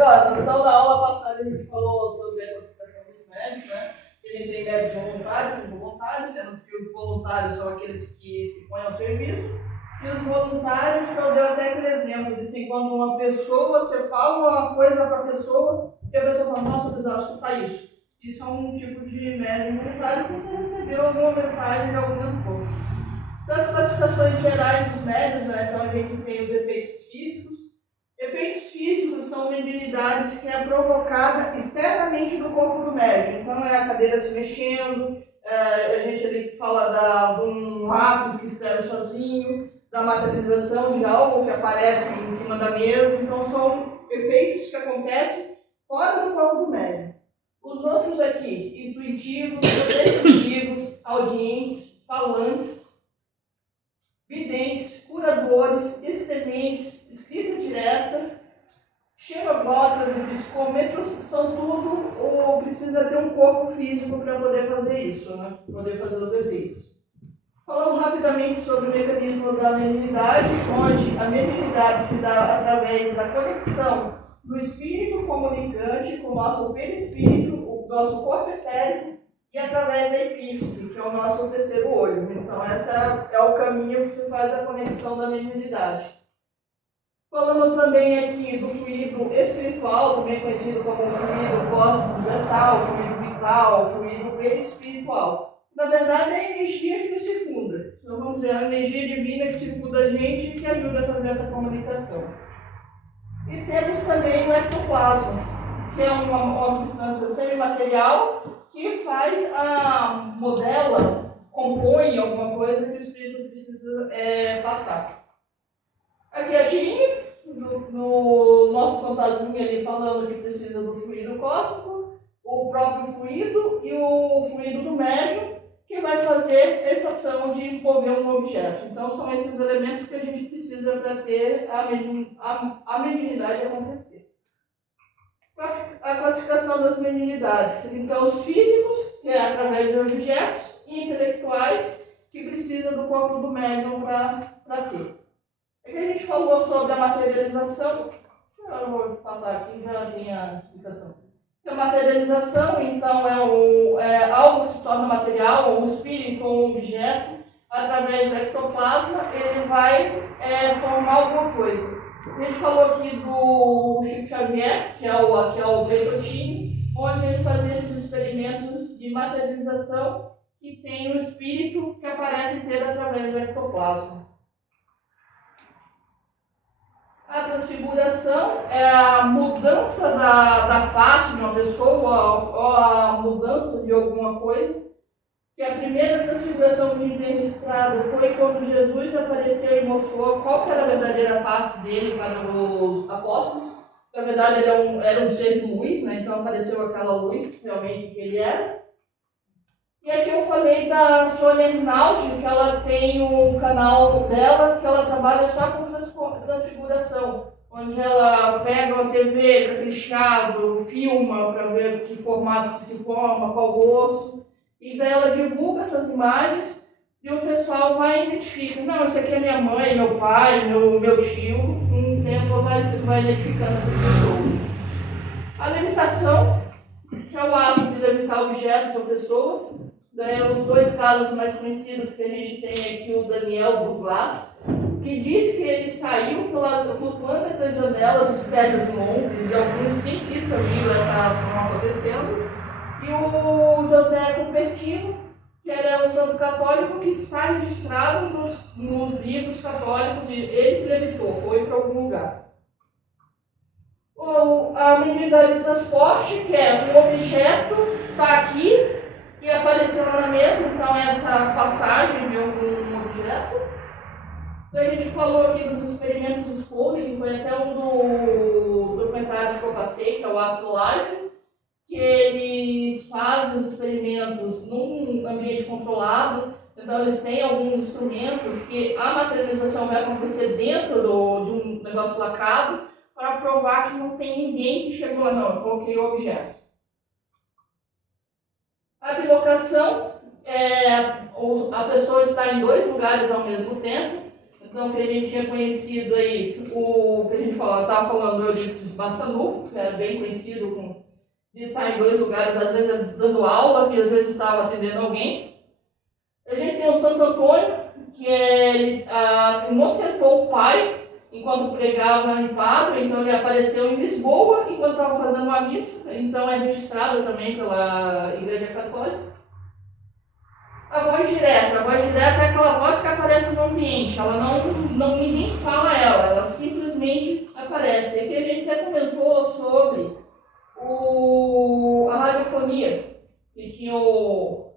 Agora, então, na aula passada a gente falou sobre a classificação dos médios, né? Que a gente tem médios voluntários e involuntários, sendo que os voluntários são aqueles que se põem ao serviço, e os voluntários, eu dei até aquele exemplo, de assim, quando uma pessoa, você fala uma coisa para a pessoa, e a pessoa fala, nossa, eu precisava escutar isso. Isso é um tipo de médium voluntário que você recebeu alguma mensagem de algum mentor. Então, as classificações gerais dos médios, né? Então a gente tem os efeitos físicos. Efeitos físicos são mediunidades que é provocada externamente do corpo do médium. Então é a cadeira se mexendo, a gente ali fala de um lápis que escreve sozinho, da materialização de algo que aparece em cima da mesa. Então são efeitos que acontecem fora do corpo do médium. Os outros aqui, intuitivos, sensitivos, audientes, falantes, videntes, curadores, extementes, escrita direta, xenoglotas e psicômetros, são tudo ou precisa ter um corpo físico para poder fazer isso, né? Poder fazer os efeitos. Falando rapidamente sobre o mecanismo da mediunidade, onde a mediunidade se dá através da conexão do espírito comunicante com o nosso perispírito, o nosso corpo etérico, e através da epífise, que é o nosso terceiro olho. Então, esse é o caminho que se faz a conexão da mediunidade. Falando também aqui do fluido espiritual, também conhecido como fluido cósmico universal, fluido vital, fluido perispiritual. Na verdade, é a energia que nos circunda. Então, vamos dizer, a energia divina que circunda a gente e que ajuda a fazer essa comunicação. E temos também o ectoplasma, que é uma substância semimaterial que faz a modela, compõe alguma coisa que o espírito precisa passar. Aqui a tirinha, no nosso fantasminha ali falando que precisa do fluido cósmico, o próprio fluido e o fluido do médium, que vai fazer essa ação de mover um objeto. Então, são esses elementos que a gente precisa para ter a mediunidade acontecer. A classificação das mediunidades. Então, os físicos, que é através de objetos, e intelectuais, que precisa do corpo do médium para ter. Aqui a gente falou sobre a materialização. Eu vou passar aqui, já tem a explicação. A materialização, então, algo que se torna material, ou um espírito, ou um objeto, através do ectoplasma, ele vai formar alguma coisa. A gente falou aqui do Chico Xavier, que é o Peixotinho, onde ele fazia esses experimentos de materialização que tem o espírito que aparece inteiro através do ectoplasma. A transfiguração é a mudança da face de uma pessoa ou a mudança de alguma coisa. Que a primeira transfiguração que a gente tem registrada foi quando Jesus apareceu e mostrou qual era a verdadeira face dele para os apóstolos. Na verdade, ele era um ser de luz, né? Então apareceu aquela luz realmente que ele era. E aqui eu falei da Sônia Rinaldi, que ela tem um canal dela, que ela trabalha só com transfiguração, onde ela pega uma TV caprichado, filma para ver que formato que se forma, qual gosto, e daí ela divulga essas imagens e o pessoal vai e identifica. Não, isso aqui é minha mãe, meu pai, meu tio. Com o tempo vai identificando essas pessoas. A levitação, que é o ato de levitar objetos ou pessoas. Daí, os dois casos mais conhecidos que a gente tem aqui, o Daniel Douglas, que diz que ele saiu flutuando entre as janelas, os prédios montes, e alguns cientistas viram essa ação acontecendo. E o José Cupertino, que era um santo católico que está registrado nos livros católicos de ele que levitou, foi para algum lugar. A mediunidade de transporte, que é um objeto, está aqui e apareceu na mesa, então essa passagem de algum objeto. A gente falou aqui dos experimentos Scully, que foi até um dos documentários que eu passei, que é o Afterlife, que eles fazem os experimentos num ambiente controlado. Então eles têm alguns instrumentos que a materialização vai acontecer dentro de um negócio lacrado, para provar que não tem ninguém que chegou lá, não, eu coloquei o objeto. A bilocação é a pessoa está em dois lugares ao mesmo tempo. Então, que a gente tinha conhecido aí, o que a gente estava falando do Eurípides Bassanufo, que era bem conhecido de estar em 2 lugares, às vezes dando aula, e às vezes estava atendendo alguém. A gente tem o Santo Antônio, que inocentou o pai enquanto pregava em Pádua, então ele apareceu em Lisboa enquanto estava fazendo uma missa, então é registrado também pela Igreja Católica. A voz direta é aquela voz que aparece no ambiente, ela ninguém fala ela simplesmente aparece. E aqui a gente até comentou sobre a radiofonia, que tinha o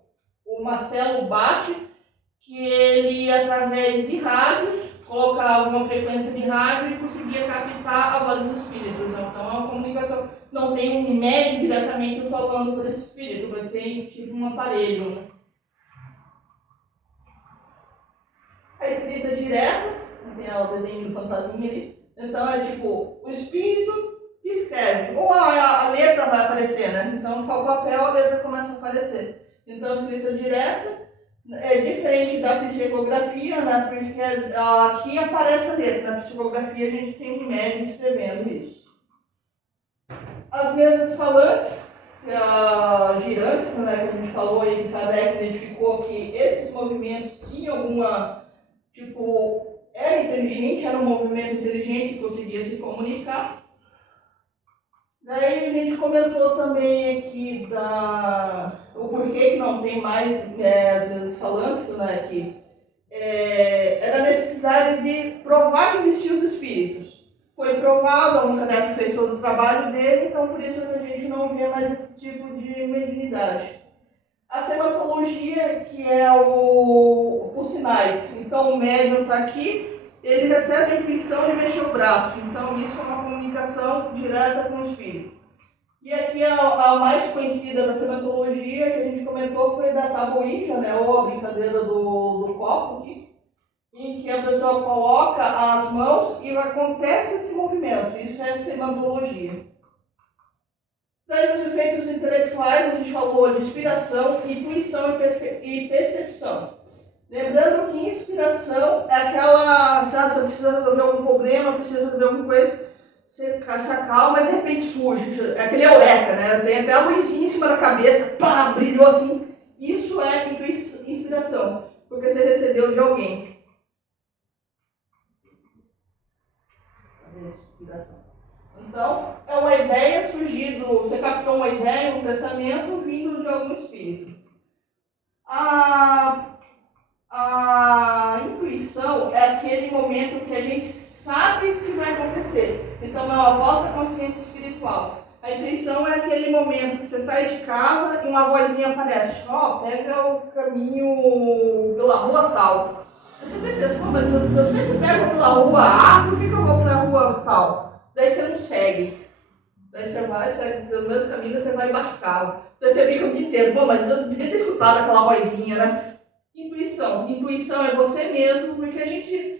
Marcelo Batti, que ele, através de rádios, colocava uma frequência de rádio e conseguia captar a voz dos espíritos. Então é uma comunicação, não tem um médium diretamente falando por esse espírito, mas tem tipo um aparelho, né? A escrita direta, tem o desenho do fantasminha ali, então é tipo, o espírito escreve, ou a letra vai aparecer, né? Então, com o papel a letra começa a aparecer. Então, a escrita direta é diferente da psicografia, né? Porque aqui aparece a letra, na psicografia a gente tem um médium escrevendo isso. As mesas falantes, girantes, né, que a gente falou aí, que Kardec identificou que esses movimentos tinham alguma, era inteligente, era um movimento inteligente que conseguia se comunicar. Daí a gente comentou também aqui o porquê que não tem mais, às vezes, falantes, né, que era a necessidade de provar que existiam os espíritos. Foi provado, a Kardec fez todo o trabalho dele, então por isso a gente não vê mais esse tipo de mediunidade. A sematologia, que é os sinais. Então o médium está aqui, ele recebe a intuição de mexer o braço. Então isso é uma comunicação direta com o espírito. E aqui a mais conhecida da sematologia, que a gente comentou, foi da tabuinha, né, ou a brincadeira do copo aqui, em que a pessoa coloca as mãos e acontece esse movimento. Isso é sematologia. Daí, nos efeitos intelectuais, a gente falou de inspiração, intuição e percepção. Lembrando que inspiração é aquela, você precisa resolver algum problema, precisa resolver alguma coisa, você se acalma e de repente surge. É aquele eureka, né? Tem até a luzinha em cima da cabeça, pá, brilhou assim. Isso é inspiração, porque você recebeu de alguém. Inspiração. Então, é uma ideia surgindo, você captou uma ideia, um pensamento vindo de algum espírito. A intuição é aquele momento que a gente sabe o que vai acontecer. Então, é uma voz da consciência espiritual. A intuição é aquele momento que você sai de casa e uma vozinha aparece. Pega o caminho pela rua tal. Você sempre pensa, mas eu sempre pego pela rua A, por que eu vou pela rua tal? Daí você não segue. Daí você vai, segue pelo mesmo caminho, você vai embaixo do carro. Daí você fica o dia inteiro, mas eu devia ter escutado aquela vozinha, né? Intuição. Intuição é você mesmo, porque a gente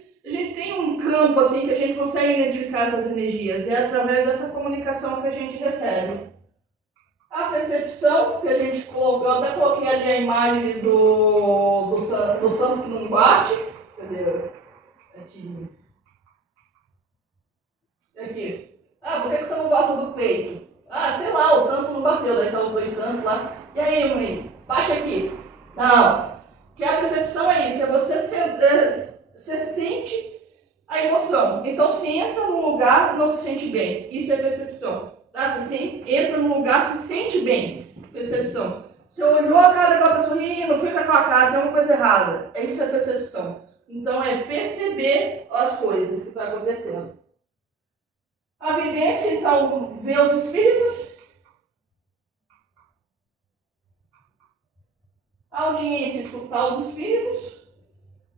tem um campo assim que a gente consegue identificar essas energias. E é através dessa comunicação que a gente recebe. A percepção, que a gente colocou, eu até coloquei ali a imagem do santo que não bate. Cadê? Aqui. Por que você não gosta do peito? Sei lá, o santo não bateu, daí tá os 2 santos lá. E aí, mãe? Bate aqui. Não. Que a percepção é isso, é você sente a emoção. Então, se entra num lugar, não se sente bem. Isso é percepção. Você entra num lugar, se sente bem. Percepção. Você olhou a cara daquela pessoa e não fica com aquela cara, tem alguma coisa errada. Isso é percepção. Então, é perceber as coisas que estão acontecendo. A vivência, então, ver os espíritos. A audiência, escutar os espíritos.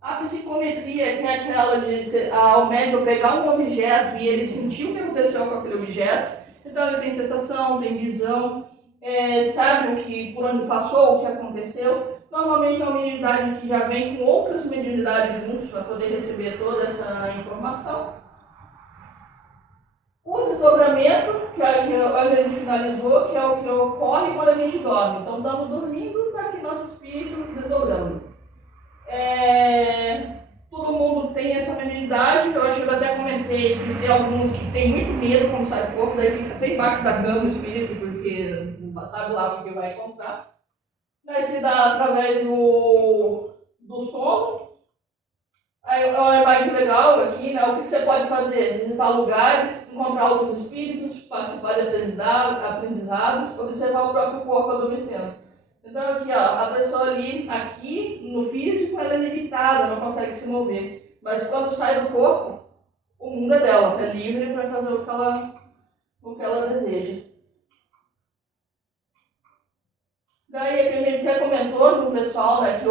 A psicometria, que é aquela de o médium pegar um objeto e ele sentir o que aconteceu com aquele objeto. Então, ele tem sensação, tem visão, sabe por onde passou, o que aconteceu. Normalmente é uma mediunidade que já vem com outras mediunidades juntos para poder receber toda essa informação. O desdobramento, que é o que a gente finalizou, que é o que ocorre quando a gente dorme. Então, estamos dormindo, está aqui nosso espírito desdobrando. todo mundo tem essa mediunidade. Eu acho que eu até comentei que tem alguns que têm muito medo quando sai do corpo, daí fica até embaixo da cama o espírito, porque não sabe lá o que vai encontrar. Daí se dá através do sono. Aí uma imagem legal aqui, né? O que você pode fazer? Visitar lugares, encontrar outros espíritos, participar de aprendizados, observar o próprio corpo adormecendo. Então aqui, ó, a pessoa ali, aqui no físico, ela é limitada, não consegue se mover. Mas quando sai do corpo, o mundo é dela, é livre para fazer o que ela deseja. Daí aqui a gente até comentou com o pessoal, né, que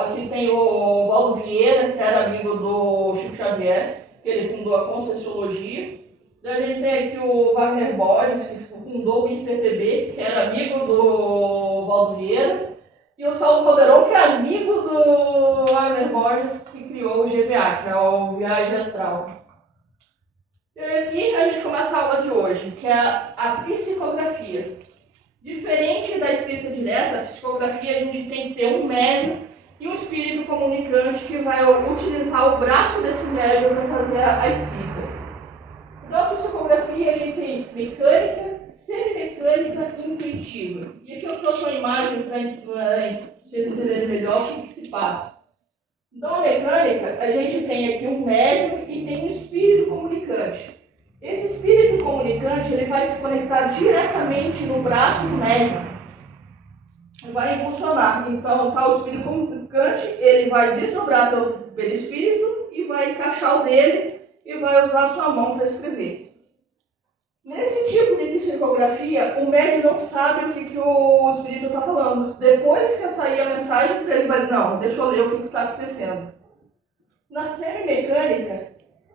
aqui tem o Valdo Vieira, que era amigo do Chico Xavier, que ele fundou a Conscienciologia. Daí a gente tem aqui o Wagner Borges, que fundou o IPPB, que era amigo do Valdo Vieira. E o Saulo Caldeirão, que é amigo do Wagner Borges, que criou o GVA, que é o Viagem Astral. E aqui a gente começa a aula de hoje, que é a psicografia. Diferente da escrita direta, a psicografia a gente tem que ter um médium e um espírito comunicante que vai utilizar o braço desse médium para fazer a escrita. Então, a psicografia a gente tem mecânica, semimecânica e intuitiva. E aqui eu trouxe uma imagem para vocês entenderem melhor o que se passa. Então, a mecânica, a gente tem aqui um médium e tem um espírito comunicante. Esse espírito comunicante ele vai se conectar diretamente no braço do médium e vai impulsionar. Então, tá, o espírito comunicante ele vai desdobrar pelo perispírito e vai encaixar o dele e vai usar a sua mão para escrever. Nesse tipo de psicografia, o médium não sabe o que o espírito está falando. Depois que sair a mensagem, ele vai dizer, não, deixa eu ler o que está acontecendo. Na semimecânica,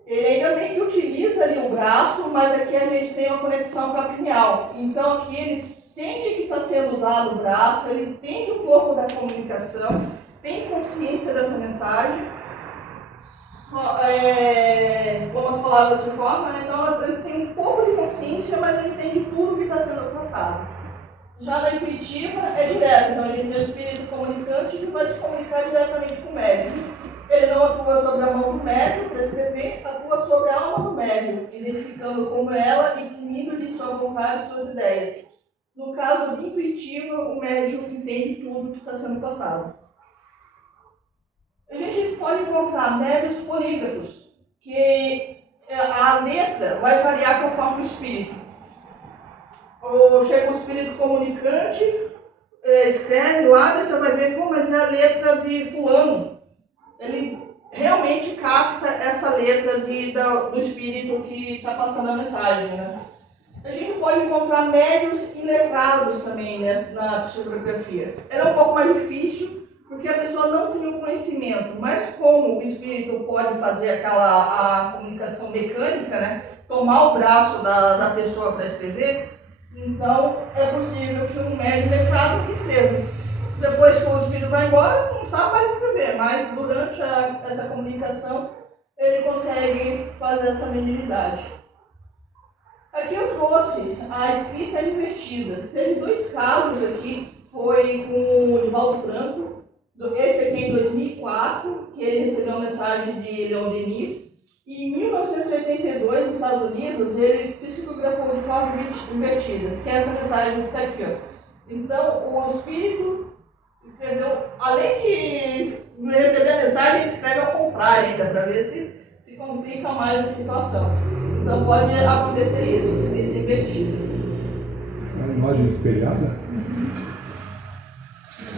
ele ainda meio que utiliza ali o braço, mas aqui a gente tem uma conexão com a pineal. Então aqui ele sente que está sendo usado o braço, ele entende um pouco da comunicação, tem consciência dessa mensagem, como as palavras se formam, né? Então ele tem um pouco de consciência, mas ele entende tudo que está sendo passado. Já na intuitiva é direto, então a gente tem o espírito comunicante que vai se comunicar diretamente com o médium. Ele não atua sobre a mão do médium para escrever, atua sobre a alma do médium, identificando como ela e imprimindo-lhe sua vontade e suas ideias. No caso de intuitiva, o médium entende tudo que está sendo passado. A gente pode encontrar médiuns polígrafos, que a letra vai variar conforme o espírito. Ou chega um espírito comunicante, escreve lá, você vai ver como mas é a letra de fulano. Ele realmente capta essa letra do espírito que está passando a mensagem, né? A gente pode encontrar médiuns iletrados também na psicografia. Era um pouco mais difícil, porque a pessoa não tem o conhecimento, mas como o espírito pode fazer a comunicação mecânica, né? Tomar o braço da pessoa para escrever, então é possível que um médium iletrado escreva. Depois que o espírito vai embora, não sabe mais escrever, mas durante essa comunicação ele consegue fazer essa mediunidade. Aqui eu trouxe a escrita invertida. Teve dois casos aqui, foi com o Divaldo Franco, esse aqui em 2004, que ele recebeu uma mensagem de Leon Denis, e em 1982, nos Estados Unidos, ele psicografou de forma invertida, que é essa mensagem que está aqui, ó. Então, o espírito escreveu, além de receber a mensagem, ele escreve ao contrário ainda, para ver se complica mais a situação. Então pode acontecer isso, escrita invertida. A imagem espelhada?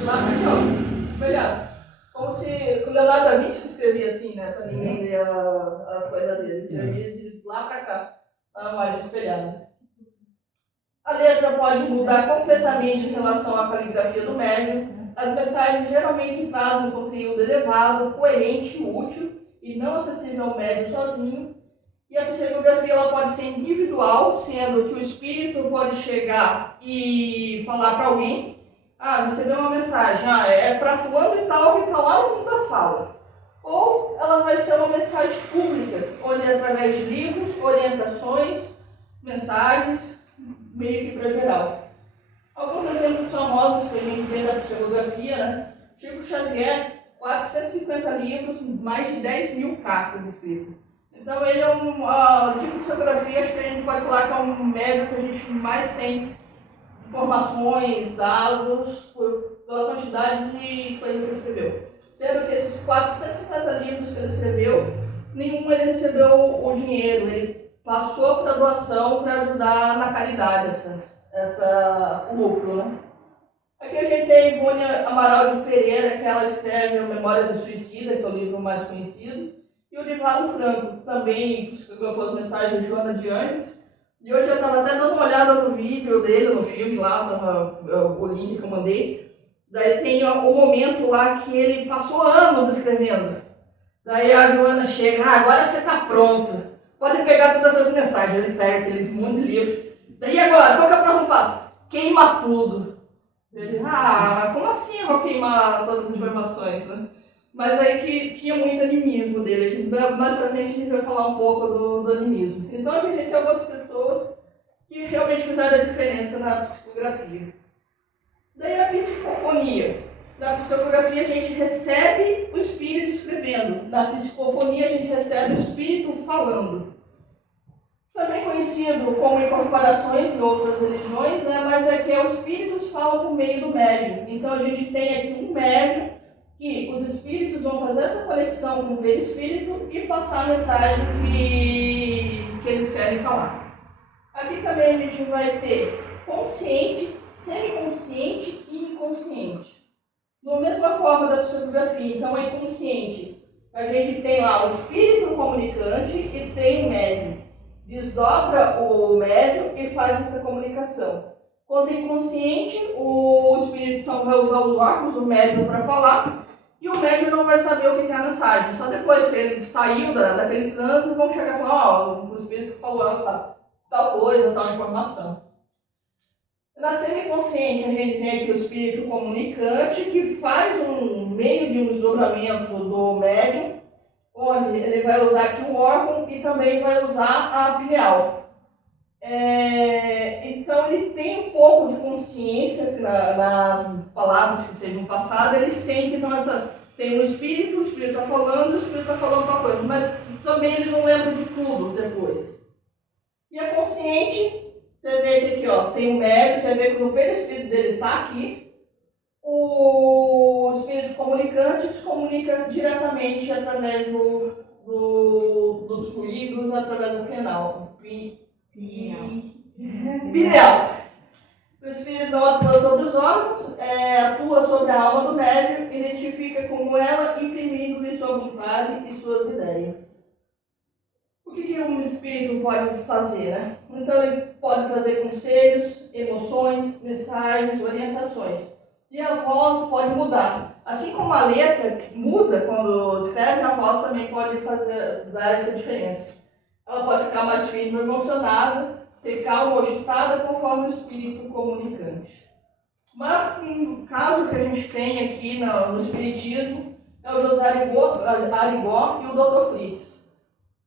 Lá aqui, ó, espelhado. Como se o Leonardo da Vinci escrevia assim, né, para ninguém ler as coisas dele. Escrevia de lá para cá, a imagem espelhada. A letra pode mudar completamente em relação à caligrafia do médium. As mensagens geralmente trazem um conteúdo elevado, coerente e útil, e não acessível ao médium sozinho. E a psicografia ela pode ser individual, sendo que o espírito pode chegar e falar para alguém, recebeu uma mensagem, é para fulano e tal que está lá no fundo da sala. Ou ela vai ser uma mensagem pública, onde através de livros, orientações, mensagens, meio que para geral. Alguns exemplos famosos que a gente vê da psicografia, né? Chico Xavier, o 450 livros, mais de 10 mil cartas escritas. Então ele é de psicografia, acho que a gente pode falar que é um médium que a gente mais tem informações, dados, pela quantidade de coisas que ele escreveu. Sendo que esses 450 livros que ele escreveu, nenhum ele recebeu o dinheiro, ele passou para doação para ajudar na caridade, o lucro, né? Aqui a gente tem Ivone Amaral de Pereira, que ela escreve o Memórias do Suicida, que é o livro mais conhecido, e o Divaldo Franco, também psicografou as mensagens de Joana de Anjos. E hoje eu estava até dando uma olhada no vídeo dele, no filme lá, o link que eu mandei. Daí tem o momento lá que ele passou anos escrevendo. Daí a Joana chega, agora você está pronto, pode pegar todas essas mensagens. Ele pega aqueles monte de livros. Daí agora, qual que é o próximo passo? Queima tudo. Ele, como assim eu vou queimar todas as informações, né? Mas aí que tinha muito animismo dele. Mais pra frente a gente vai falar um pouco do animismo. Então a gente tem algumas pessoas que realmente fizeram a diferença na psicografia. Daí a psicofonia. Na psicografia a gente recebe o espírito escrevendo. Na psicofonia a gente recebe o espírito falando. Também conhecido como incorporações em outras religiões, né? Mas é que os espíritos falam por meio do médium. Então a gente tem aqui um médium que os espíritos vão fazer essa conexão com o perispírito e passar a mensagem que eles querem falar. Aqui também a gente vai ter consciente, semiconsciente e inconsciente. Da mesma forma da psicografia, então é inconsciente. A gente tem lá o espírito comunicante e tem o médium. Desdobra o médium e faz essa comunicação. Quando é inconsciente, o espírito então vai usar os órgãos, o médium, para falar, e o médium não vai saber o que é a mensagem. Só depois que ele saiu daquele trânsito, vão chegar e falar, o espírito falou tal coisa, tal informação. Na semiconsciente, a gente tem aqui o espírito comunicante, que faz meio de um desdobramento do médium, onde ele vai usar aqui o órgão e também vai usar a pineal. Então ele tem um pouco de consciência nas palavras que sejam passadas, ele sente, então tem um espírito, o espírito está falando, o espírito está falando uma coisa, mas também ele não lembra de tudo depois. E a consciente, você vê que aqui ó, tem um médium, você vê que o perispírito dele está aqui, o espírito comunicante se comunica diretamente através dos fluidos, através da pineal. Pineal. O espírito não atua sobre os órgãos, atua sobre a alma do médium, identifica como ela, imprimindo-lhe sua vontade e suas ideias. O que um espírito pode fazer, né? Então ele pode trazer conselhos, emoções, mensagens, orientações. E a voz pode mudar. Assim como a letra muda quando escreve, a voz também pode dar essa diferença. Ela pode ficar mais firme, emocionada, ser calma ou agitada, conforme o espírito comunicante. Mas um caso que a gente tem aqui no espiritismo é o José Arigó e o Dr. Fritz.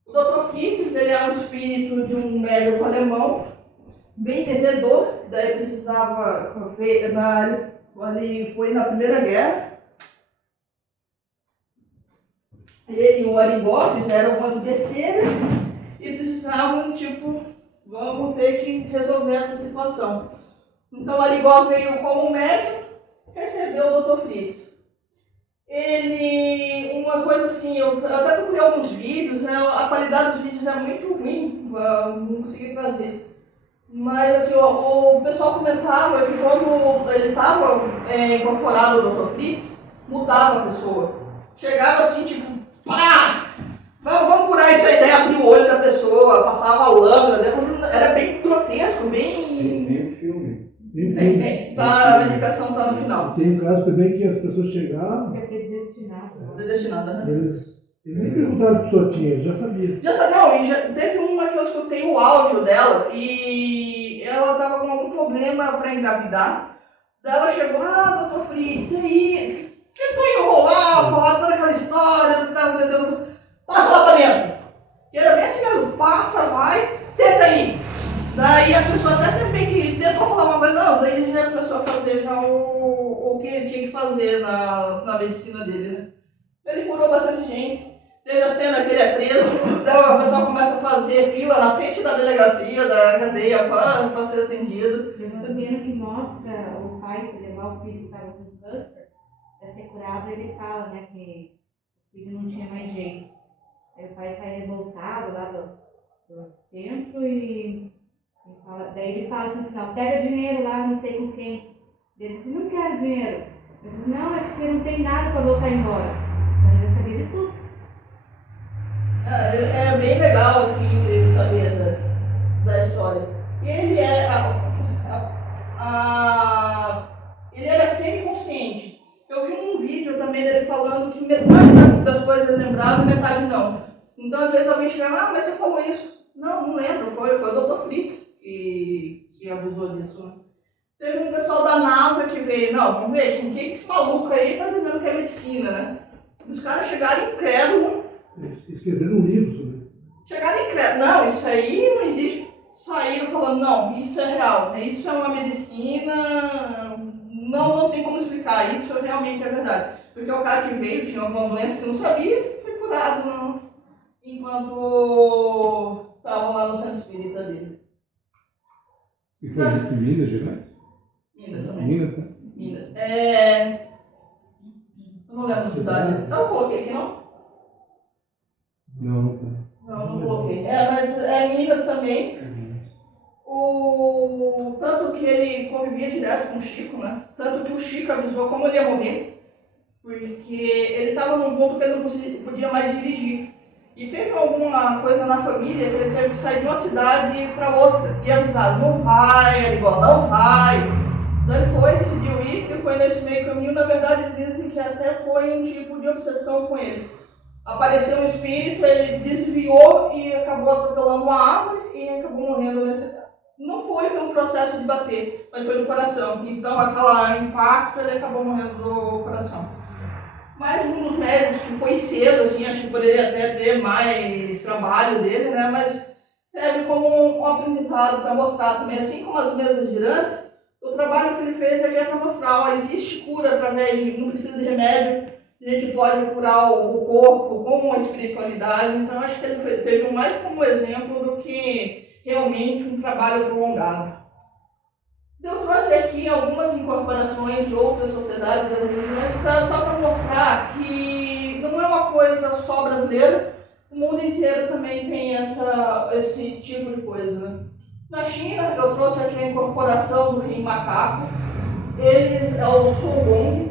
O Dr. Fritz ele é um espírito de um médico alemão, bem devedor, daí precisava ver ele foi na Primeira Guerra. Ele e o Arigó fizeram algumas besteiras e precisavam, vamos ter que resolver essa situação. Então o Arigó veio como médico, recebeu o Dr. Fritz. Uma coisa assim, eu até procurei alguns vídeos, né, a qualidade dos vídeos é muito ruim, não consegui fazer. Mas assim, o pessoal comentava que quando ele estava incorporado ao Dr. Fritz, mudava a pessoa. Chegava assim, pá! Vamos curar essa ideia, abrir o olho da pessoa, passava a lâmina, era bem grotesco, bem... Tem filme. A indicação está no final. Tem um caso também que as pessoas chegavam... É predestinado. Predestinada, né? Eles nem perguntaram que pessoa tinha, já sabia. Teve uma que eu escutei o áudio dela e ela estava com algum problema para engravidar. Daí ela chegou, doutor Fritz, e aí? Tentou enrolar, falar toda aquela história do que estava acontecendo. Passa lá para dentro. E era bem assim mesmo, passa, vai, senta aí. Daí a pessoa até também que tentou falar uma coisa, não, daí ele já começou a fazer já o que ele tinha que fazer na medicina dele, né? capturou bastante gente. Teve a cena que ele é preso, então o pessoal começa a fazer fila na frente da delegacia, da cadeia, para ser atendido. Tem uma cena que mostra o pai que levar o filho que estava com câncer para ser curado, ele fala, né, que o filho não tinha mais jeito. Aí o pai sai revoltado lá do centro e fala, daí ele fala assim, não, pega dinheiro lá, não sei com quem. Ele diz, não quero dinheiro. Ele diz, não, é que você não tem nada para voltar embora. Então ele vai saber de tudo. É bem legal, assim, ele saber da história. E ele ele era sempre consciente. Eu vi um vídeo também dele falando que metade das coisas ele lembrava e metade não. Então, às vezes alguém chegava, mas você falou isso. Não lembro, foi o Dr. Fritz que abusou disso. Né? Teve um pessoal da NASA que veio, não, vamos ver, quem que esse maluco aí tá dizendo que é medicina, né? Os caras chegaram incrédulos. Escreveram um livro sobre isso. Chegaram incrédulos, não, isso aí não existe. Saíram falando, não, isso é real, isso é uma medicina, não tem como explicar, isso realmente é verdade. Porque o cara que veio tinha alguma doença que não sabia, foi curado enquanto estavam lá no centro espírita dele. E foi em Minas Gerais? Minas também. Minas, né? Minas. Eu não lembro a cidade. Eu coloquei aqui, não? Não, tá. Não coloquei. Mas é Minas também. Tanto que ele convivia direto com o Chico, né? Tanto que o Chico avisou como ele ia morrer, porque ele estava num ponto que ele não podia mais dirigir. E teve alguma coisa na família que ele teve que sair de uma cidade para outra. E avisado, não vai, ele igual, não vai. Então ele foi, decidiu ir, e foi nesse meio caminho. Na verdade, eles dizem que até foi um tipo de obsessão com ele. Apareceu um espírito, ele desviou e acabou atropelando uma árvore e acabou morrendo nesse. Não foi um processo de bater, mas foi no coração. Então, aquele impacto, ele acabou morrendo do coração. Mas um dos médicos que foi cedo, assim, acho que poderia até ter mais trabalho dele, né? Mas serve como um aprendizado para mostrar também, assim como as mesas girantes, o trabalho que ele fez aqui é para mostrar, ó, existe cura através de, não precisa de remédio, a gente pode curar o corpo com a espiritualidade. Então, acho que ele serviu mais como exemplo do que realmente um trabalho prolongado. Eu trouxe aqui algumas incorporações de outras sociedades e religiões só para mostrar que não é uma coisa só brasileira, o mundo inteiro também tem esse tipo de coisa. Né? Na China, eu trouxe aqui a incorporação do rei macaco, eles é o Sogong.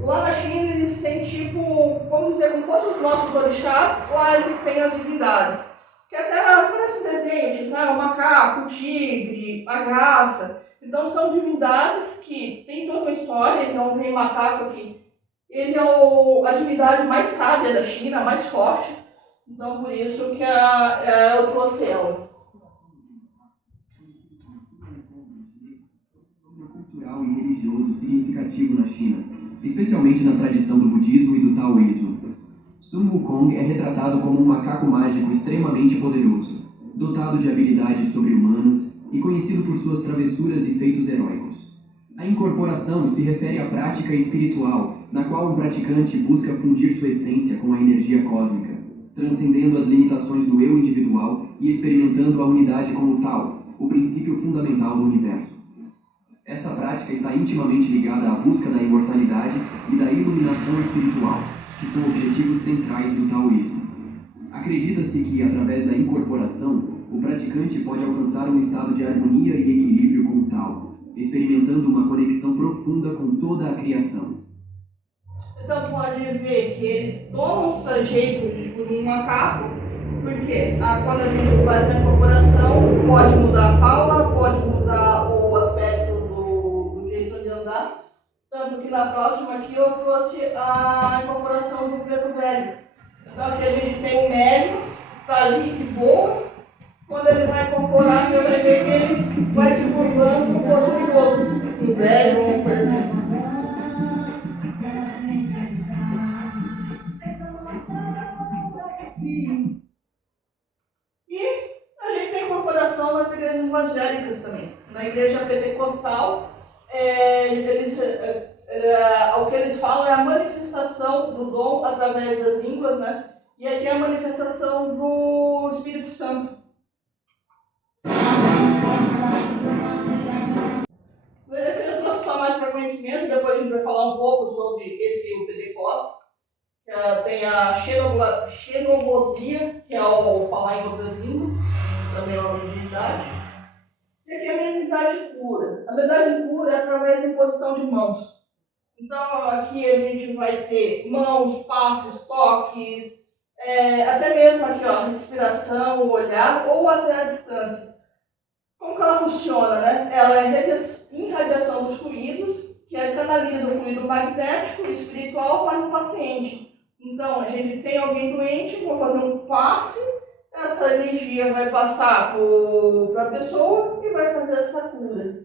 Lá na China eles têm tipo, vamos dizer, como fossem os nossos orixás, lá eles têm as divindades. Que até parece desenho, tipo, o macaco, o tigre, a garça. Então são divindades que tem toda uma história. Então o rei macaco aqui, ele é a divindade mais sábia da China, mais forte. Então por isso que eu trouxe ela. Cultural e religioso significativo na China, especialmente na tradição do budismo e do taoísmo. Sun Wukong é retratado como um macaco mágico extremamente poderoso, dotado de habilidades sobre-humanas e conhecido por suas travessuras e feitos heróicos. A incorporação se refere à prática espiritual, na qual um praticante busca fundir sua essência com a energia cósmica, transcendendo as limitações do eu individual e experimentando a unidade como tal, o princípio fundamental do universo. Essa prática está intimamente ligada à busca da imortalidade e da iluminação espiritual, que são objetivos centrais do taoísmo. Acredita-se que, através da incorporação, o praticante pode alcançar um estado de harmonia e equilíbrio com o Tao, experimentando uma conexão profunda com toda a criação. Então pode ver que ele toma uns trejeitos de um macaco, porque quando a gente faz a incorporação, pode mudar a fala, pode mudar o aspecto do jeito de andar. Tanto que na próxima aqui eu trouxe a incorporação do preto velho. Então aqui a gente tem um médium, está ali de boa. Quando ele vai incorporar, você vai ver que ele vai se curvando como fosse um idoso, um velho, por exemplo. E a gente tem incorporação nas igrejas evangélicas também. Na igreja pentecostal, eles o que eles falam é a manifestação do dom através das línguas, né? E aqui é a manifestação do Espírito Santo. Esse eu trouxe só mais para conhecimento, depois a gente vai falar um pouco sobre esse Pentecostes. Tem a xenoglosia, que é o falar em outras línguas, também é uma mediunidade. E aqui é a mediunidade de cura. A mediunidade de cura é através da imposição de mãos. Então, aqui a gente vai ter mãos, passes, toques, até mesmo aqui, ó, respiração, olhar ou até a distância. Como que ela funciona, né? Ela é irradiação dos fluidos, que canaliza o fluido magnético e espiritual para o paciente. Então, a gente tem alguém doente, vou fazer um passe, essa energia vai passar para a pessoa e vai fazer essa cura.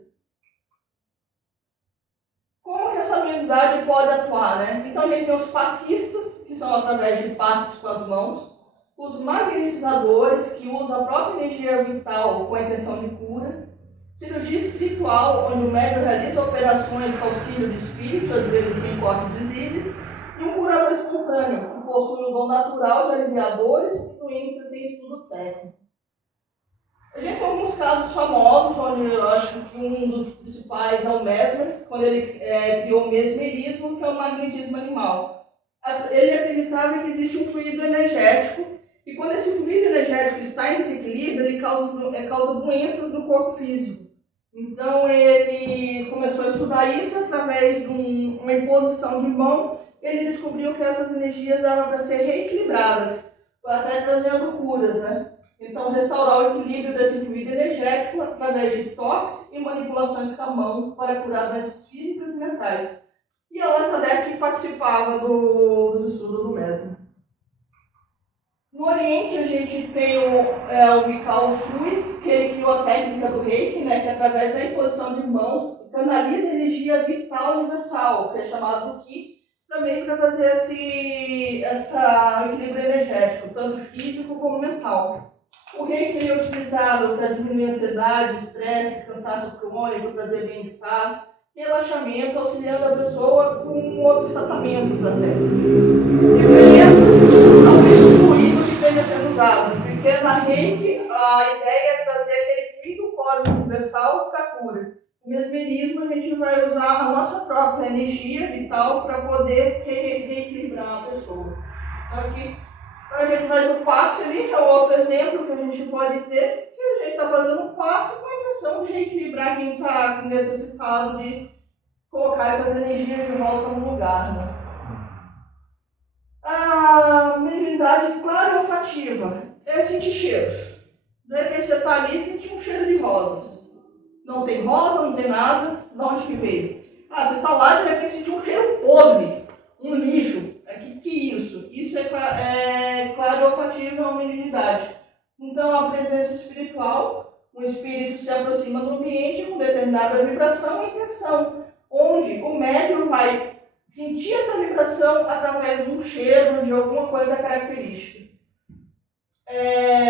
Como que essa mediunidade pode atuar, né? Então, a gente tem os passistas, que são através de passos com as mãos, os magnetizadores, que usam a própria energia vital com a intenção de cura, cirurgia espiritual, onde o médium realiza operações com auxílio de espírito, às vezes sem cortes visíveis, e um curador espontâneo, que possui o dom natural de aliviar dores e doenças sem estudo técnico. A gente tem alguns casos famosos, onde eu acho que um dos principais é o Mesmer, quando ele criou o mesmerismo, que é o magnetismo animal. Ele acreditava que existe um fluido energético, e quando esse fluido energético está em desequilíbrio, ele causa doenças no corpo físico. Então ele começou a estudar isso através de uma imposição de mão. Ele descobriu que essas energias eram para ser reequilibradas, até trazendo curas, né? Então, restaurar o equilíbrio desse fluido energético através de toques e manipulações com a mão para curar doenças físicas e mentais. E Allan Kardec participava dos estudos do Mesmer. No Oriente, a gente tem o Mikao Usui, que ele criou a técnica do Reiki, né, que através da imposição de mãos canaliza a energia vital universal, que é chamado do Ki, também para fazer esse equilíbrio energético, tanto físico como mental. O Reiki é utilizado para diminuir a ansiedade, estresse, cansaço crônico, trazer bem-estar, relaxamento, auxiliando a pessoa com outros tratamentos até. Diferenças ao mesmo fluido que esteja sendo usado, porque na Reiki a ideia é trazer aquele fluido cósmico universal para a cura. No mesmerismo, a gente vai usar a nossa própria energia vital para poder reequilibrar a pessoa. Então, aqui a gente faz o passe ali, que é outro exemplo que a gente pode ter, que a gente está fazendo um passe com a intenção de reequilibrar quem está necessitado de colocar essas energias de volta no lugar. Né? A mediunidade clareolfativa é sentir cheiros. De repente você está ali e sente um cheiro de rosas. Não tem rosa, não tem nada, de onde que veio? Você está lá e de repente sente um cheiro podre, um lixo. Que isso? Isso é clareolfativa, é uma mediunidade. Então, a presença espiritual, o espírito se aproxima do ambiente com determinada vibração e intenção, onde o médium vai sentir essa vibração através de um cheiro, de alguma coisa característica.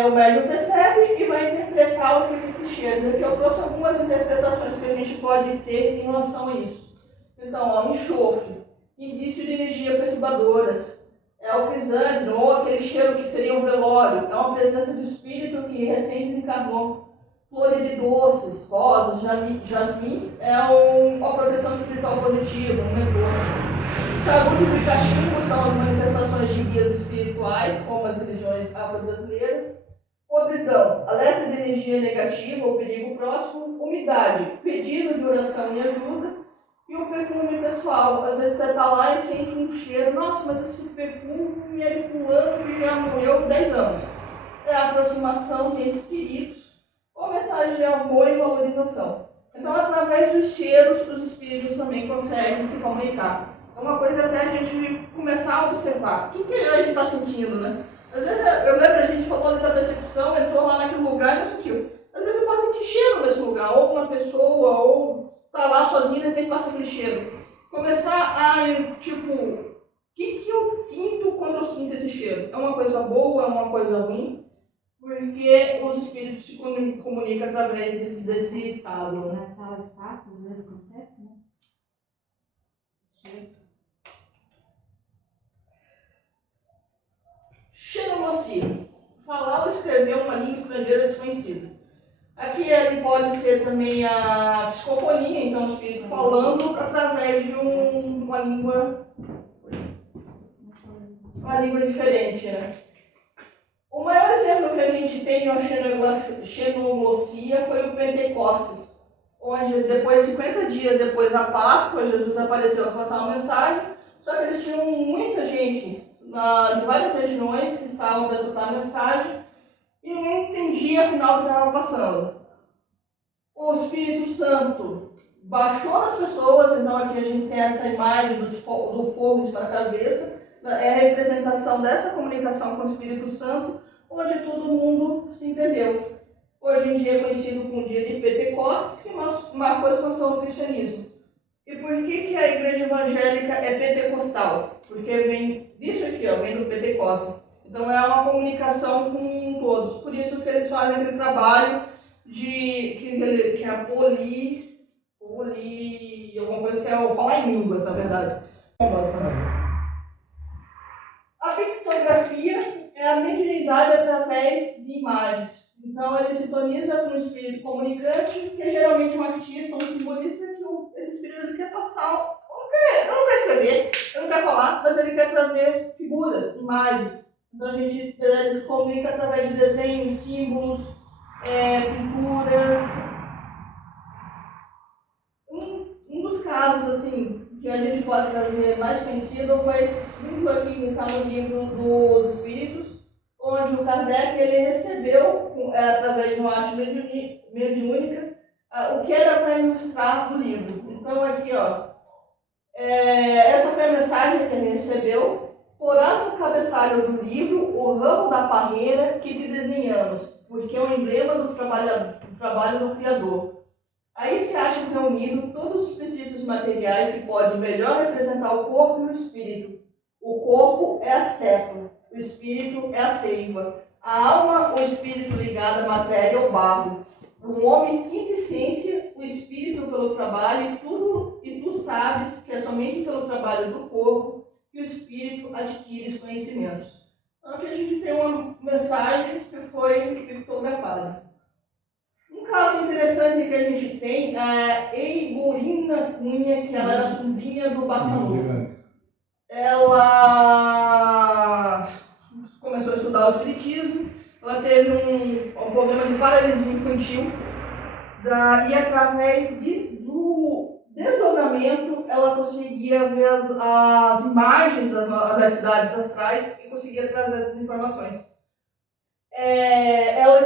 O médium percebe e vai interpretar o que é esse cheiro. Aqui eu trouxe algumas interpretações que a gente pode ter em relação a isso. Então, enxofre, indício de energia perturbadoras, o crisântemo, ou aquele cheiro que seria um velório, é uma presença de espírito que recém desencarnou. Flores de doces, rosas, jasmins, uma proteção espiritual positiva, um retorno. Charuto e cachimbo são as manifestações de guias espirituais, como as religiões afro-brasileiras. Podridão, alerta de energia negativa ou perigo próximo. Umidade, pedido de oração e ajuda. E o perfume pessoal, às vezes você está lá e sente um cheiro, nossa, mas esse perfume é de fulano que já morreu 10 anos. É a aproximação de espíritos ou mensagem de amor e valorização. Então, através dos cheiros, os espíritos também conseguem se comunicar. É uma coisa até a gente começar a observar. O que a gente está sentindo, né? Às vezes, eu lembro, a gente falou ali da percepção, entrou lá naquele lugar e não sentiu. Às vezes você pode sentir cheiro nesse lugar, ou uma pessoa, ou tá lá sozinho e tem que passar aquele cheiro. Começar a, o que eu sinto quando eu sinto esse cheiro? É uma coisa boa, é uma coisa ruim? Porque os espíritos se comunicam através desse estado. Na sala de parto, às vezes acontece, né? Xenoglosia. Falar ou escrever uma língua estrangeira desconhecida. Aqui ele pode ser também a psicofonia, então o espírito falando através de uma língua diferente, né? O maior exemplo que a gente tem de xenoglosia foi o Pentecostes, onde depois de 50 dias depois da Páscoa, Jesus apareceu para passar uma mensagem, só que eles tinham muita gente de várias regiões que estavam para escutar a mensagem e ninguém entendia afinal o que estava passando. O Espírito Santo baixou nas pessoas, então aqui a gente tem essa imagem do fogo na cabeça, é a representação dessa comunicação com o Espírito Santo, onde todo mundo se entendeu. Hoje em dia é conhecido como dia de Pentecostes, que marcou a expansão do cristianismo. E por que a igreja evangélica é pentecostal? Porque vem disso aqui, ó, vem do Pentecostes. Então é uma comunicação com todos. Por isso que eles fazem aquele trabalho que é a alguma coisa que é o falar em línguas, na verdade. A pictografia é a mediunidade através de imagens. Então ele sintoniza com o espírito comunicante, que é geralmente um artista, um simbolista, que esse espírito ele quer passar. Ele não quer escrever, ele não quer falar, mas ele quer trazer figuras, imagens. Então ele se comunica através de desenhos, símbolos, pinturas. Um dos casos assim, que a gente pode trazer mais conhecido foi esse símbolo aqui que está no livro dos Espíritos, onde o Kardec ele recebeu, através de uma arte mediúnica, o que era para ilustrar no livro. Então aqui, ó, essa foi a mensagem que ele recebeu. Porás no cabeçalho do livro o ramo da parreira que te desenhamos, porque é o emblema do trabalho do Criador. Aí se acham reunidos todos os princípios materiais que podem melhor representar o corpo e o espírito. O corpo é a sépula, o espírito é a seiva, a alma, o espírito ligado à matéria ou barro, o homem quinta essência, o espírito pelo trabalho e tu sabes que é somente pelo trabalho do corpo que o espírito adquire os conhecimentos. Então aqui a gente tem uma mensagem que foi pictografada. Um caso interessante que a gente tem é a Eigorina Cunha, que ela era sobrinha do Bassanufo. Ela começou a estudar o espiritismo, ela teve um problema de paralisia infantil, e através do desdobramento ela conseguia ver as imagens das cidades astrais e conseguia trazer essas informações. Ela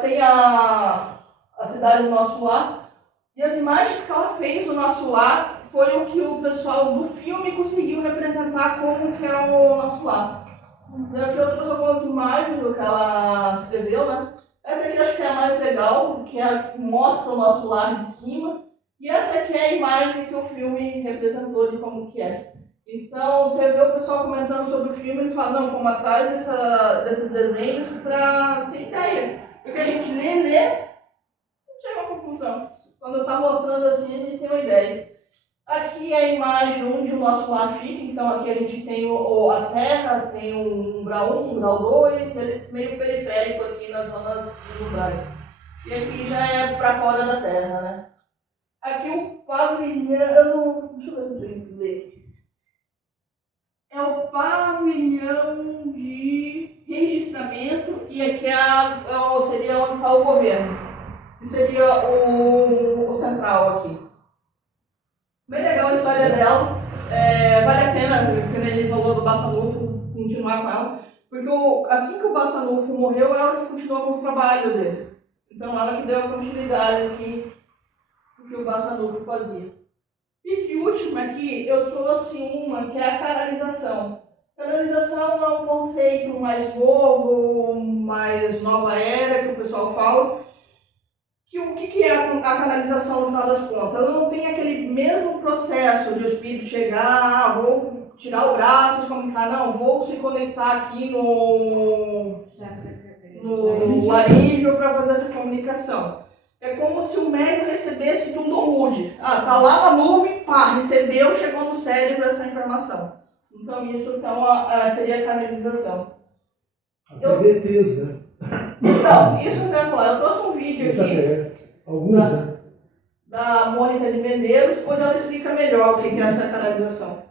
tem a cidade do nosso lar, e as imagens que ela fez do nosso lar foi o que o pessoal do filme conseguiu representar como que é o nosso lar. Então aqui eu trouxe algumas imagens do que ela escreveu, né? Essa aqui eu acho que é a mais legal, que mostra o nosso lar de cima, e essa aqui é a imagem que o filme representou de como que é. Então, você vê o pessoal comentando sobre o filme, eles falam, não, vamos atrás desses desenhos para ter ideia. Porque a gente lê, não chega a uma conclusão. Quando está mostrando assim, a gente tem uma ideia. Aqui é a imagem onde o nosso lar fica, então aqui a gente tem a Terra, tem um grau 1, um grau 2, ele meio periférico aqui nas zonas dos umbrais. E aqui já é para fora da Terra, né? Aqui o pavilhão, deixa eu ver se eu tenho que ler. É o pavilhão de registramento e aqui seria onde está o governo. E seria o central aqui. Bem legal a história dela. Vale a pena, quando ele falou do Bassanufo, continuar com ela. Porque assim que o Bassanufo morreu, ela que continuou com o trabalho dele. Então ela que deu a continuidade aqui do que o Bassanufo fazia. E de última aqui, eu trouxe uma que é a canalização. Canalização é um conceito mais novo, mais nova era, que o pessoal fala. O que é a canalização no final das contas? Ela não tem aquele mesmo processo de o espírito chegar, vou tirar o braço, se comunicar, não, vou se conectar aqui no laríngeo para fazer essa comunicação. É como se o médium recebesse de um download. Tá lá na nuvem, recebeu, chegou no cérebro essa informação. Então isso seria a canalização. Até ETs, né? Então, isso eu quero falar. Eu trouxe um vídeo aqui Extraterrestres. Alguns, Tá. né? da Mônica de Medeiros, onde ela explica melhor o que é essa canalização.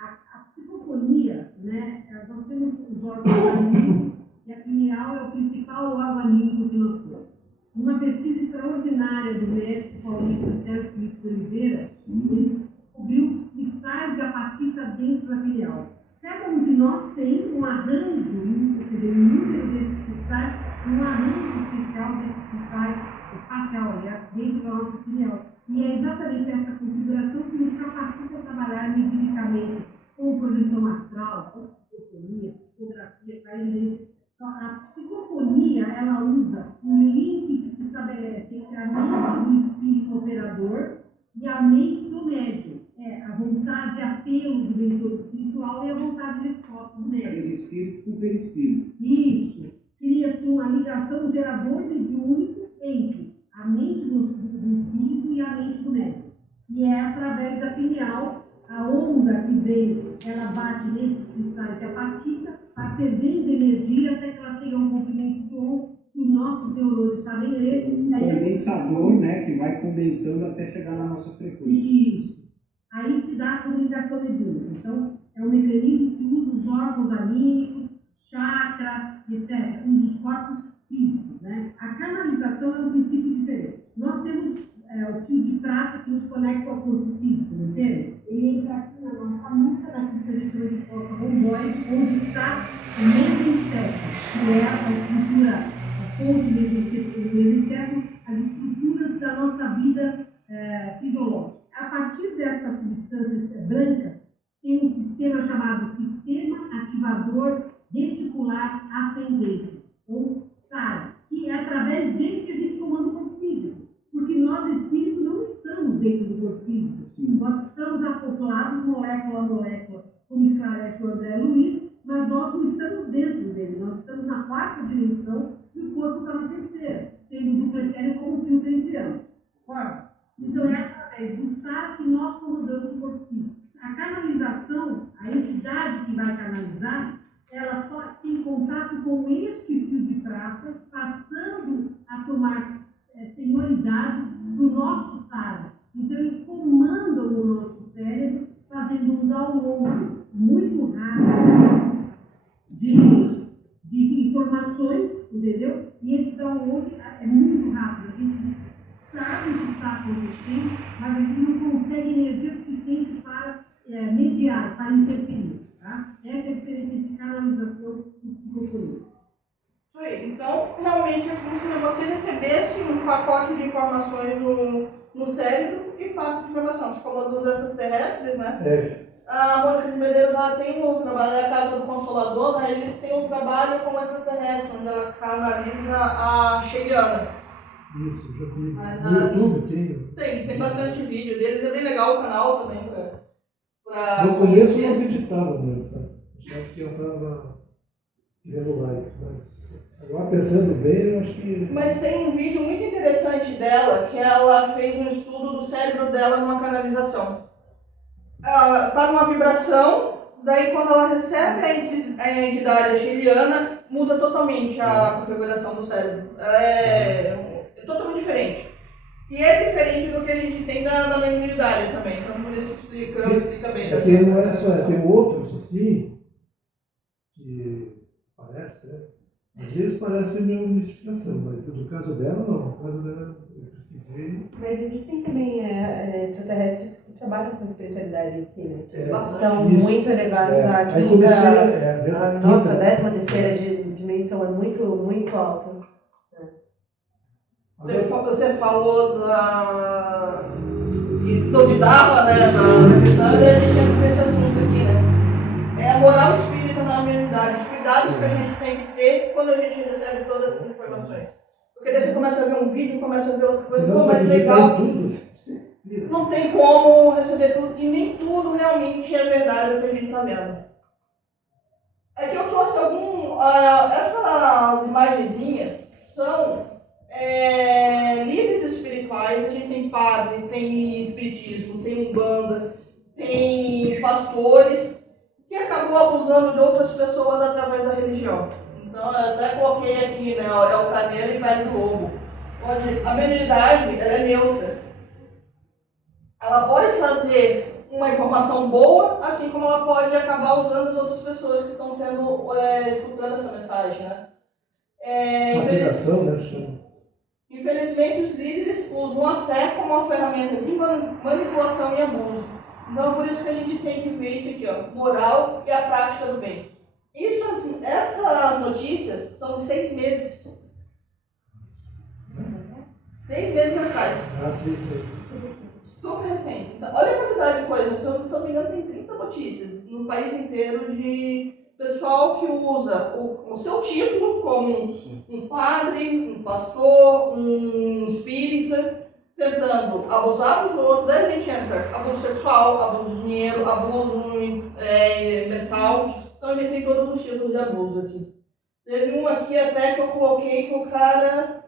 A psicofonia, né, nós temos os órgãos anímicos e a pineal é o principal órgão anímico que nós temos. Uma pesquisa extraordinária do médico paulista Sérgio Felipe de Oliveira, ele descobriu cristais de apatita dentro da pineal. Cada um de nós tem um arranjo, quer dizer, um número desses cristais, um arranjo especial desses cristais, espacial, aliás, dentro da nossa pineal. E é exatamente essa configuração que nos capacita a trabalhar medicamente com projeção astral, com psicofonia, psicografia, clarividência. Então, a psicofonia, ela usa um link que se estabelece entre a mente do espírito operador e a mente do médium. É a vontade de apelo do mentor espiritual e a vontade de resposta do médium. Espírito com perispírito. Isso. Cria-se uma ligação gerador mediúnico entre a mente do espírito e a mente do médium. E é através da pineal, a onda que vem, ela bate nesses cristais de apatita, vai perdendo energia até que ela chega a um comprimento de onda, que os nossos neurônios sabem ler. Condensador, né, que vai condensando até chegar na nossa frequência. Isso. Aí se dá a comunicação mediúnica. Então, é um mecanismo que usa os órgãos anímicos, chakras, etc., usa os corpos físicos, né? A canalização é um princípio diferente. Nós temos o fio de prata que nos conecta ao corpo físico, não temos? Ele entra aqui na nossa nuca, naquilo que a gente chama de fossa romboide, onde está o mesencéfalo, que é a estrutura, a ponte do mesencéfalo, as estruturas da nossa vida fisiológica. A partir dessas substâncias brancas, tem um sistema chamado Sistema Ativador Reticular Ascendente, ou SARA, que é através dele que a gente comanda o corpo físico. Porque nós, espíritos, não estamos dentro do corpo físico. Nós estamos acoplados, molécula a molécula, como esclarece o André Luiz, mas nós não estamos dentro dele. Nós estamos na quarta dimensão e o corpo está na terceira, tendo o duplo etéreo como filtro entre ambos. Concorda? Então é através do SARA que nós comandamos o corpo físico. A canalização, a entidade que vai canalizar, ela só tem contato com este fio de prata, passando a tomar senioridade do nosso SARA. Então eles comandam o nosso cérebro, fazendo um download muito rápido de informações, entendeu? E esse download é muito rápido. A gente sabe o que está acontecendo, mas a gente não consegue energia suficiente para mediar, para interferir. Tá? Essa é a diferença entre canalização e psicofonia. Isso aí. Então, realmente é como se você recebesse um pacote de informações no cérebro e passa de informação. Você falou dos extraterrestres, né? A Mônica de Medeiros, ela tem um trabalho, é a Casa do Consolador, né? Eles têm um trabalho com extraterrestre, onde ela canaliza a Sheiliana. Isso, já vi. Mas, No YouTube Tem bastante vídeo deles, é bem legal o canal também pra No começo eu conhecer. não acreditava nela, sabe? Achava que ela estava querendo likes, mas agora pensando bem, eu acho que. Mas tem um vídeo muito interessante dela, que ela fez um estudo do cérebro dela numa canalização. Ela está numa vibração, daí quando ela recebe a entidade sheiliana, muda totalmente a configuração do cérebro. É totalmente diferente. E é diferente do que a gente tem da mediunidade também, então por isso explica bem. Porque não é só, tem outros assim, que parece, né? Às vezes parece meio mistificação, mas no caso dela, não. No caso dela, eu pesquisei. Mas existem também extraterrestres que trabalham com espiritualidade em si, né? Que Bastante. estão Isso. muito elevados à Aí comecei a nossa 13ª dimensão é muito, muito alta. Você falou que duvidava, né, da questão, e a gente entra nesse assunto aqui, né? É a moral espírita na mediunidade, os cuidados que a gente tem que ter quando a gente recebe todas essas informações. Porque daí você começa a ver um vídeo, começa a ver outra coisa, pô, mas legal. Não tem como receber tudo, e nem tudo realmente é verdade o que a gente está vendo. É que eu trouxe essas imagenzinhas são líderes espirituais. A gente tem padre, tem espiritismo, tem umbanda, tem pastores que acabou abusando de outras pessoas através da religião. Então, eu até coloquei aqui, né, é o carneiro e velho do lobo, onde a mediunidade ela é neutra. Ela pode trazer uma informação boa, assim como ela pode acabar usando as outras pessoas que estão sendo escutando essa mensagem, né? Fascinação, né? Chama. Infelizmente, os líderes usam a fé como uma ferramenta de manipulação e abuso. Então, é por isso que a gente tem que ver isso aqui, ó, moral e a prática do bem. Isso, assim, essas notícias são de 6 meses. 6 meses atrás. Ah, sim. Super recente. Então, olha a quantidade de coisas. Se eu não me engano, tem 30 notícias no país inteiro de pessoal que usa o seu título como um padre, um pastor, um espírita, tentando abusar dos outros. Daí a gente entra abuso sexual, abuso de dinheiro, abuso mental. Então a gente tem todos os tipos de abuso aqui. Teve um aqui até que eu coloquei que o cara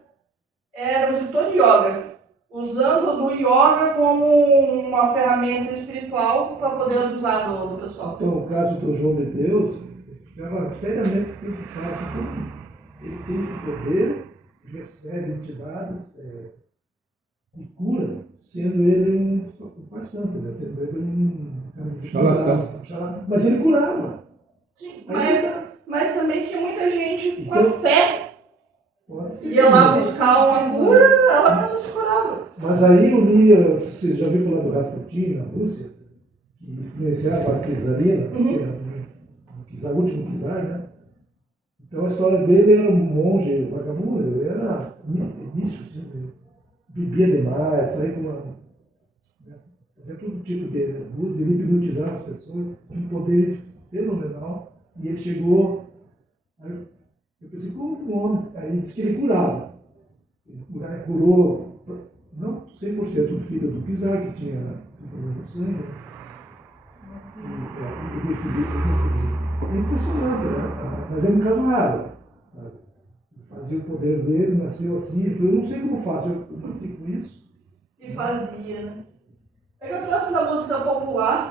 era um instrutor de yoga, usando do yoga como uma ferramenta espiritual para poder abusar do pessoal. Então, o caso do João de Deus, eu ficava seriamente preocupado, porque ele tem esse poder, recebe entidades e cura, sendo ele um farsante, né? Sendo ele um charlatão. Mas ele curava. Sim, mas também tinha muita gente com a Então, fé. Pode ser. Ia lá buscar uma cura, ela mesma se curava. Mas aí eu li, você já ouviu falar do Rasputin na Rússia, que influenciava a Czarina, que era o último czar, né? Então a história dele era um monge vagabundo, ele era místico, assim, ele bebia demais, saía com uma. Né? Fazia todo tipo de abuso, ele hipnotizava as pessoas, tinha um poder fenomenal, e ele chegou. Aí eu pensei, como um homem? Aí ele disse que ele curava. Ele curou, não 100% do filho do czar, que tinha problema de sangue. É impressionante, né? Mas é um caso raro, sabe? Ele fazia o poder dele, nasceu assim, ele falou, eu não sei como faço, eu nasci com isso. E fazia, né? É que eu trouxe da música popular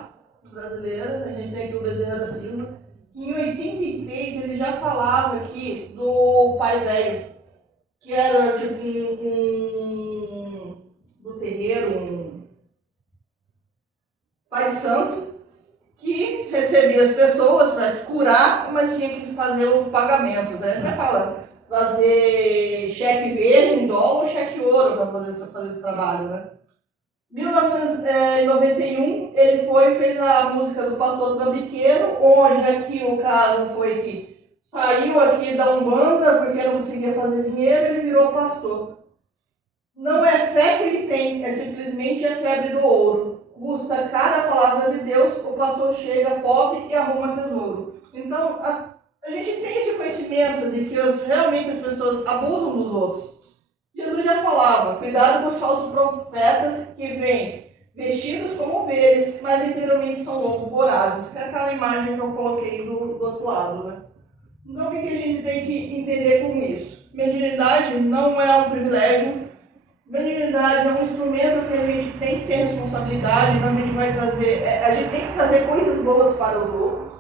brasileira, a gente tem aqui o Bezerra da Silva, que em 83 ele já falava aqui do pai velho, que era tipo do terreiro, um pai santo, que recebia as pessoas para curar, mas tinha que fazer o pagamento, né? Ele fala, fazer cheque verde em dólar ou cheque ouro para poder fazer esse trabalho, né? Em 1991, ele fez a música do Pastor Trambiqueiro, onde aqui o caso foi que saiu aqui da Umbanda porque não conseguia fazer dinheiro, ele virou pastor. Não é fé que ele tem, é simplesmente a febre do ouro. Custa cara a palavra de Deus, o pastor chega pobre e arruma tesouro. Então, a gente tem esse conhecimento de que realmente as pessoas abusam dos outros. Jesus já falava, cuidado com os falsos profetas que vêm vestidos como ovelhas, mas interiormente são lobos vorazes, que é aquela imagem que eu coloquei do outro lado, né? Então, o que a gente tem que entender com isso? Mediunidade não é um privilégio. Mediunidade é um instrumento que a gente tem que ter responsabilidade, então a gente vai trazer, a gente tem que trazer coisas boas para os outros.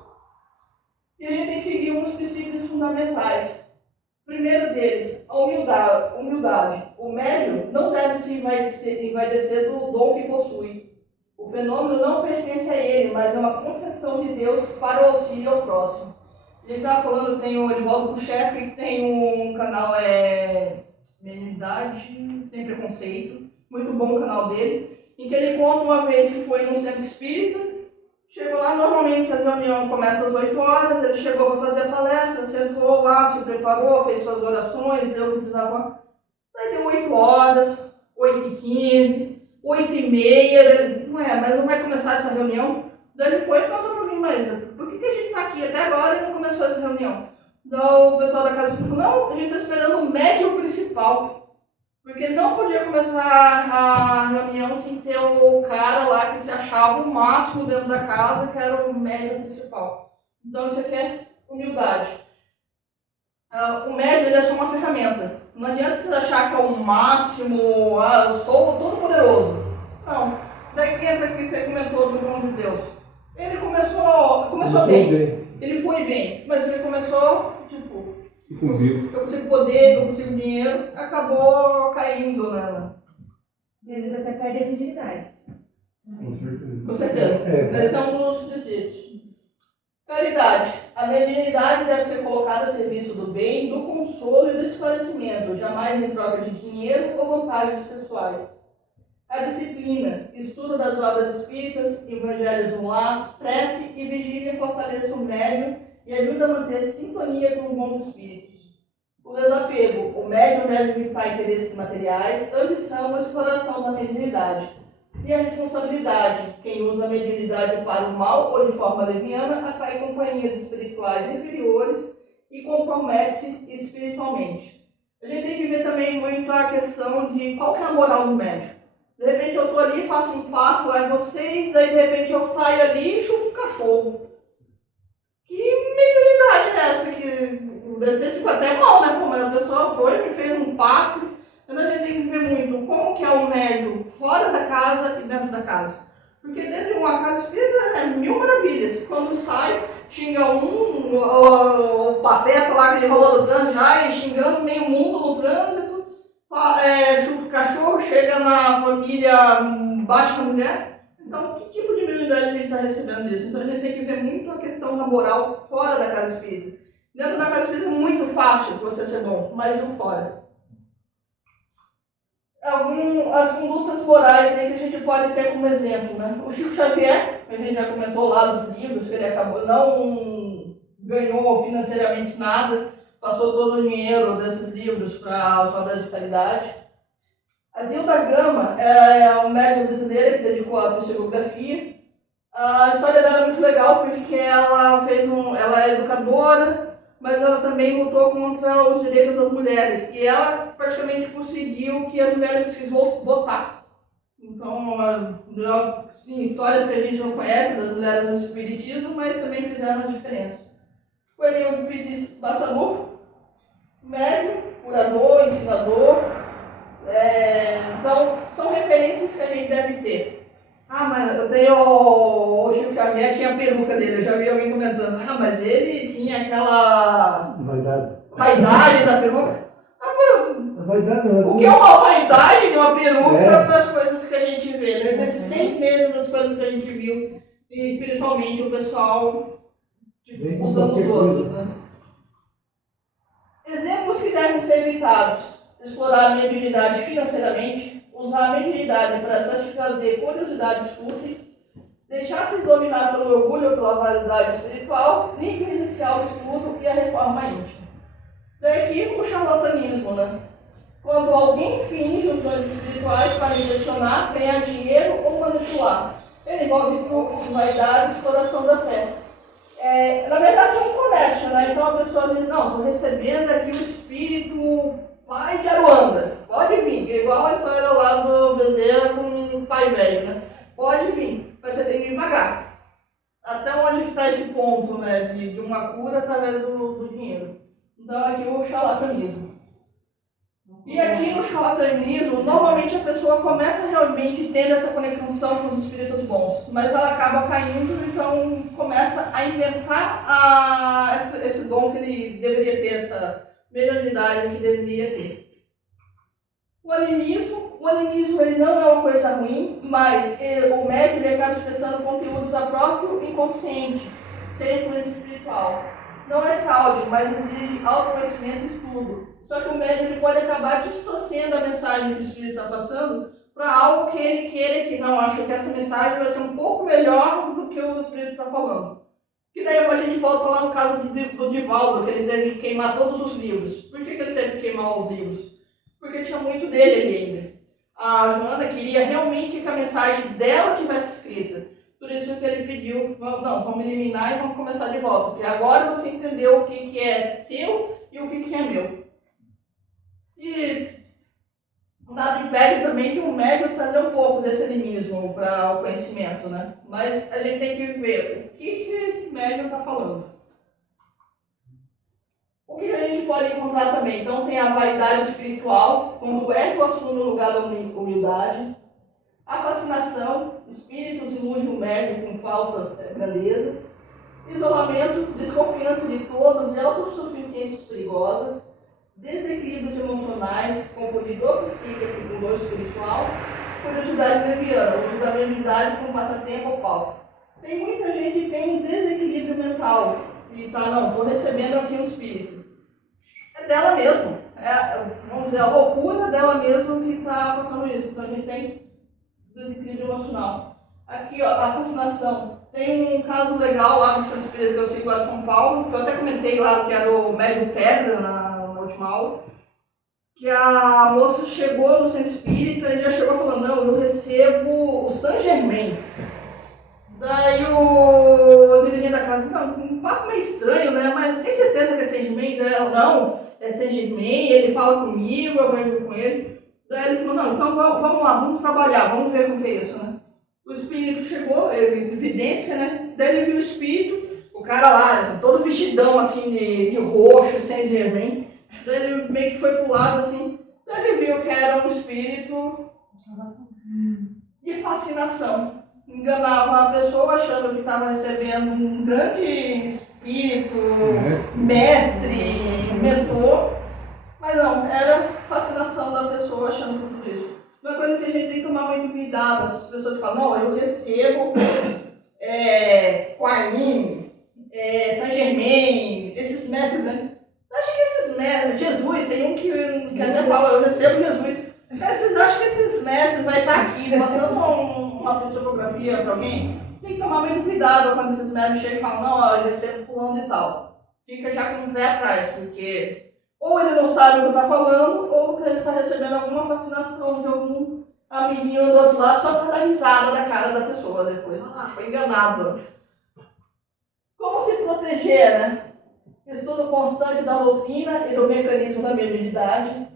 E a gente tem que seguir uns princípios fundamentais. Primeiro deles, a humildade. O médium não deve se envaidecer do dom que possui. O fenômeno não pertence a ele, mas é uma concessão de Deus para o auxílio ao próximo. Ele está falando, tem o Edivaldo Kucheski, que tem um canal, Mediunidade Sem Preconceito, muito bom o canal dele, em que ele conta uma vez que foi num centro espírita, chegou lá, normalmente a reunião começa às 8 horas, ele chegou para fazer a palestra, sentou lá, se preparou, fez suas orações, deu o que precisava. Daí deu 8 horas, 8h15, 8h30, ele, mas não vai começar essa reunião? Daí ele foi e falou para mim, mas por que a gente está aqui até agora e não começou essa reunião? Então o pessoal da casa falou, não, a gente está esperando o médium principal. Porque não podia começar a reunião sem ter o cara lá que se achava o máximo dentro da casa, que era o médium principal. Então isso aqui é humildade. O médium ele é só uma ferramenta. Não adianta você achar que é o máximo, eu sou todo poderoso. Não. Daí entra que você comentou do João de Deus. Ele começou bem. bem. Ele foi bem, mas ele começou, tipo, Sucumbiu. eu consigo poder, eu consigo dinheiro, acabou caindo, né? E às vezes até perde a virgindade. Com certeza. Com certeza. É. Esse é um dos requisitos. Caridade. A mediunidade deve ser colocada a serviço do bem, do consolo e do esclarecimento, jamais em troca de dinheiro ou vantagens pessoais. A disciplina. Estudo das obras espíritas, evangelho do lar, prece e vigília fortalece o médium e ajuda a manter sintonia com os bons espíritos. O desapego. O médium deve evitar interesses materiais, ambição ou exploração da mediunidade. E a responsabilidade. Quem usa a mediunidade para o mal ou de forma leviana atrai companhias espirituais inferiores e compromete-se espiritualmente. A gente tem que ver também muito a questão de qual que é a moral do médium. De repente eu estou ali, faço um passo lá em vocês, daí de repente eu saio ali e chupo um cachorro. Que mediunidade é essa? Que vocês ficam até mal, né? Como a pessoa foi, me fez um passe. Então a gente tem que ver muito como que é o médium fora da casa e dentro da casa. Porque dentro de uma casa espírita é mil maravilhas. Quando sai, xinga o pateta lá que ele rolou no trânsito já, e xingando meio mundo no trânsito. Chupa o cachorro, chega na família, bate na mulher. Então, que tipo de mediunidade a gente está recebendo disso? Então, a gente tem que ver muito a questão da moral fora da casa espírita. Dentro da casa espírita é muito fácil você ser bom, mas não fora. As condutas morais aí que a gente pode ter como exemplo, né? O Chico Xavier, que a gente já comentou lá nos livros, que ele acabou, não ganhou financeiramente nada, passou todo o dinheiro desses livros para as obras de caridade. A Zilda Gama é uma médium brasileira que dedicou à psicografia. A história dela é muito legal porque ela é educadora, mas ela também lutou contra os direitos das mulheres. E ela praticamente conseguiu que as mulheres conseguissem votar. Então, sim, histórias que a gente não conhece das mulheres no espiritismo, mas também fizeram a diferença. O Eliud Pires Bassanuco, médium, curador, ensinador. Então, são referências que a gente deve ter. Ah, mas eu tenho o Chico Xavier, tinha a peruca dele, eu já vi alguém comentando. Ah, mas ele tinha aquela vaidade da peruca. A vaidade não, O que é uma vaidade de uma peruca É. para as coisas que a gente vê, né? Nesses 6 meses, as coisas que a gente viu, e espiritualmente o pessoal Vem com usando os qualquer outros, coisa. né? Exemplos que devem ser evitados: explorar a mediunidade financeiramente, usar a mediunidade para satisfazer curiosidades fúteis, deixar-se dominar pelo orgulho ou pela vaidade espiritual, negligenciar o estudo e a reforma íntima. Daí aqui o charlatanismo, né? Quando alguém finge os dons espirituais para impressionar, ganhar dinheiro ou manipular. Ele envolve truques, vaidades, exploração da fé. Na verdade é um comércio, né? Então a pessoa diz, não, estou recebendo aqui o espírito pai de Aruanda. Pode vir, que é igual a história lá do Bezerra com o pai velho, né? Pode vir, mas você tem que me pagar. Até onde está esse ponto, né? De uma cura através do dinheiro. Então aqui o charlatanismo. E aqui no charlatanismo, normalmente a pessoa começa realmente tendo essa conexão com os espíritos bons, mas ela acaba caindo, então começa a inventar esse dom que ele deveria ter, essa mediunidade que deveria ter. O animismo ele não é uma coisa ruim, mas o médium ele acaba expressando conteúdos a próprio inconsciente, sem influência espiritual. Não é fraude, mas exige autoconhecimento e estudo. Só que o médium ele pode acabar distorcendo a mensagem que o espírito está passando para algo que ele queira que não, acho que essa mensagem vai ser um pouco melhor do que o espírito está falando. E daí a gente volta lá no caso do Divaldo, que ele teve que queimar todos os livros. Por que ele teve que queimar os livros? Porque tinha muito dele ali ainda. A Joana queria realmente que a mensagem dela tivesse escrita. Por isso que ele pediu, vamos eliminar e vamos começar de volta. Porque agora você entendeu o que é seu e o que é meu. E nada impede também de um médium trazer um pouco desse animismo para o conhecimento, né? Mas a gente tem que ver o que esse médium está falando. O que a gente pode encontrar também? Então tem a vaidade espiritual, quando o ego assume o lugar da humildade, A fascinação, espíritos iludem o médium com falsas grandezas. Isolamento, desconfiança de todos e autossuficiências perigosas. Desequilíbrios emocionais, confundir dor psíquica com dor espiritual. Curiosidade leviana, uso da mediunidade como passatempo ou palco. Tem muita gente que tem um desequilíbrio mental e tá, não, estou recebendo aqui um espírito. É dela mesma, vamos dizer, a loucura dela mesma que está passando isso. Então a gente tem desequilíbrio emocional. Aqui, ó, a fascinação. Tem um caso legal lá no Centro Espírita que eu sigo lá de São Paulo, que eu até comentei lá, que era o médium Pedra na última aula, que a moça chegou no Centro Espírita e já chegou falando, não, eu recebo o Saint Germain. Daí o dirigente da casa, não, um papo meio estranho, né? Mas tem certeza que é Saint Germain? Não, é Saint Germain, ele fala comigo, eu vejo com ele. Daí ele falou, não, então vamos lá, vamos trabalhar, vamos ver como que é isso, né? O espírito chegou, evidência, né? Daí ele viu o espírito, o cara lá, todo vestidão assim de roxo, Saint Germain. Daí ele meio que foi pro lado assim, daí ele viu que era um espírito de fascinação. Enganava a pessoa achando que estava recebendo um grande espírito, mestre, mentor, mas não, era fascinação da pessoa achando tudo isso. Uma coisa que a gente tem que tomar muito cuidado, as pessoas falam, não, eu recebo Quarim, Saint Germain, esses mestres, né? Acho que esses mestres, Jesus, tem um que até fala, eu recebo Jesus. Vocês acham que esses mestres vai estar aqui passando uma psicografia para alguém? Tem que tomar muito cuidado quando esses mestres chegam e falam, não, eu recebo fulano e tal. Fica já com o pé atrás, porque ou ele não sabe o que está falando, ou ele está recebendo alguma fascinação de algum amiguinho do outro lado só para dar risada da cara da pessoa depois. Ah, foi enganado. Como se proteger, né? Estudo constante da doutrina e do mecanismo da mediunidade.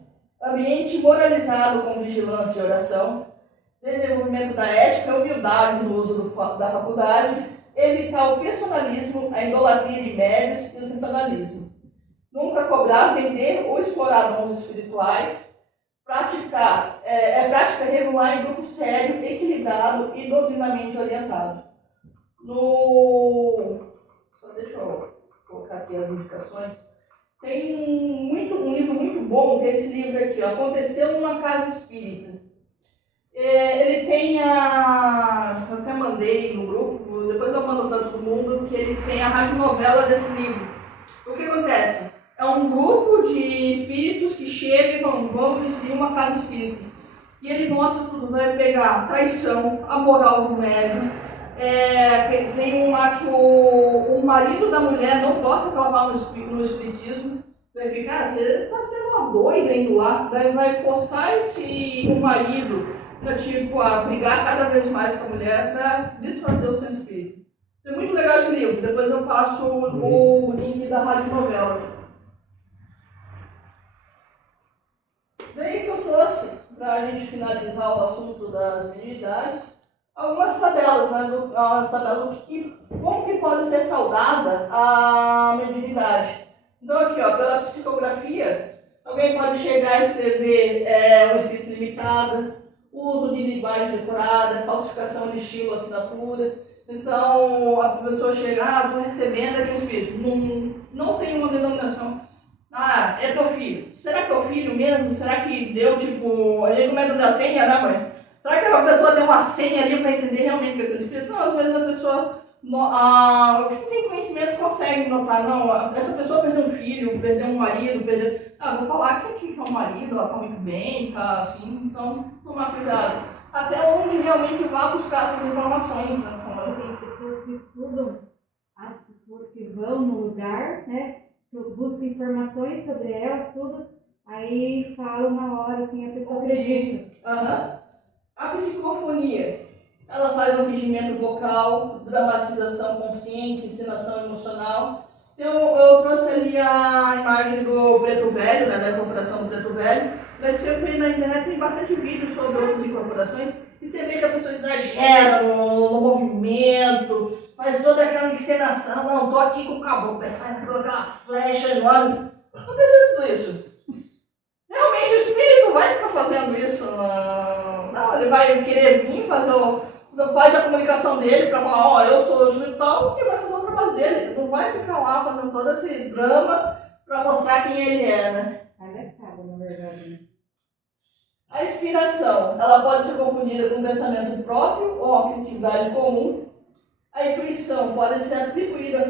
Ambiente moralizado com vigilância e oração, desenvolvimento da ética e humildade no uso da faculdade, evitar o personalismo, a idolatria de médios e o sensacionalismo. Nunca cobrar, vender ou explorar dons espirituais, prática regular em grupo sério, equilibrado e doutrinamente orientado. Só deixa eu colocar aqui as indicações. Tem um livro muito bom, que é esse livro aqui, ó, Aconteceu numa Casa Espírita. Ele tem eu até mandei no grupo, depois eu mando para todo mundo, que ele tem a radionovela desse livro. O que acontece? É um grupo de espíritos que chegam e falam, vamos destruir uma casa espírita. E ele mostra tudo, vai pegar a traição, a moral do médium. Tem um lá que o marido da mulher não gosta que ela vá no espiritismo. Vai ficar, você está sendo uma doida indo lá. Daí vai forçar o marido a brigar cada vez mais com a mulher para desfazer o seu espírito. É muito legal esse livro, depois eu passo o link da radionovela. Daí que eu trouxe, para a gente finalizar o assunto das mediunidades, algumas tabelas, né, como que pode ser fraudada a mediunidade. Então aqui, ó, pela psicografia, alguém pode chegar a escrever uma escrita limitada, uso de linguagem decorada, falsificação de estilo, assinatura. Então a pessoa chega, estou recebendo aqui um espírito, não tem uma denominação. Ah, é teu filho. Será que é o filho mesmo? Será que deu, a gente comenta da senha, né, mãe? Será que a pessoa deu uma senha ali para entender realmente o que é teu espírito? Não, às vezes a pessoa, quem tem conhecimento consegue notar, não, essa pessoa perdeu um filho, perdeu um marido, vou falar que aqui é um marido, ela está muito bem, tá assim, então tomar cuidado. Até onde realmente vá buscar essas informações, né? Tem pessoas que estudam as pessoas que vão no lugar, né? Buscam informações sobre elas, tudo, aí falam na hora, assim, a pessoa acredita. A psicofonia, ela faz um fingimento vocal, dramatização consciente, encenação emocional. Então, eu trouxe ali a imagem do Preto Velho, né, da incorporação do Preto Velho, mas sempre na internet tem bastante vídeo sobre outras incorporações, e você vê que a pessoa exagera no movimento, faz toda aquela encenação, não, tô aqui com o caboclo, faz aquela flecha enorme. Não precisa de tudo isso. Realmente o espírito vai ficar fazendo isso. Não, ele ele vai querer vir faz a comunicação dele para falar, ó, eu sou o espiritual, porque vai fazer o trabalho dele. Ele não vai ficar lá fazendo todo esse drama para mostrar quem ele é, né? Palhaçada, na verdade, né? A inspiração, ela pode ser confundida com pensamento próprio ou atividade comum. A intuição pode ser atribuída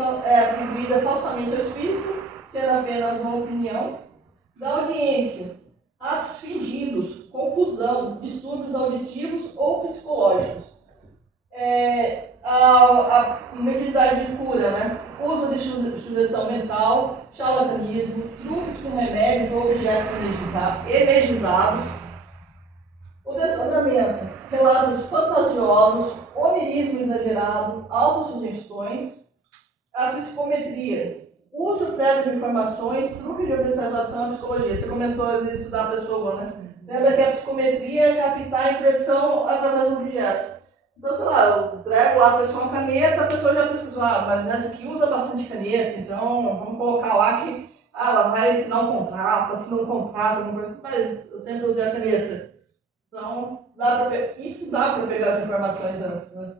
falsamente ao espírito, sendo apenas uma opinião. Da audiência, atos fingidos, confusão, distúrbios auditivos ou psicológicos. A mediunidade de cura, né? Uso de sugestão mental, charlatanismo, truques com remédios ou objetos energizados. O desdobramento, relatos fantasiosos, onirismo exagerado, autossugestões. A psicometria, uso prévio de informações, truque de observação e psicologia. Você comentou de estudar a pessoa, né? Lembra que a psicometria é captar a impressão através do objeto. Então, sei lá, eu trago lá a pessoa uma caneta, a pessoa já pesquisou, mas essa aqui usa bastante caneta, então vamos colocar lá que ela vai assinar um contrato, mas eu sempre usei a caneta. Então, isso dá para pegar as informações antes, né?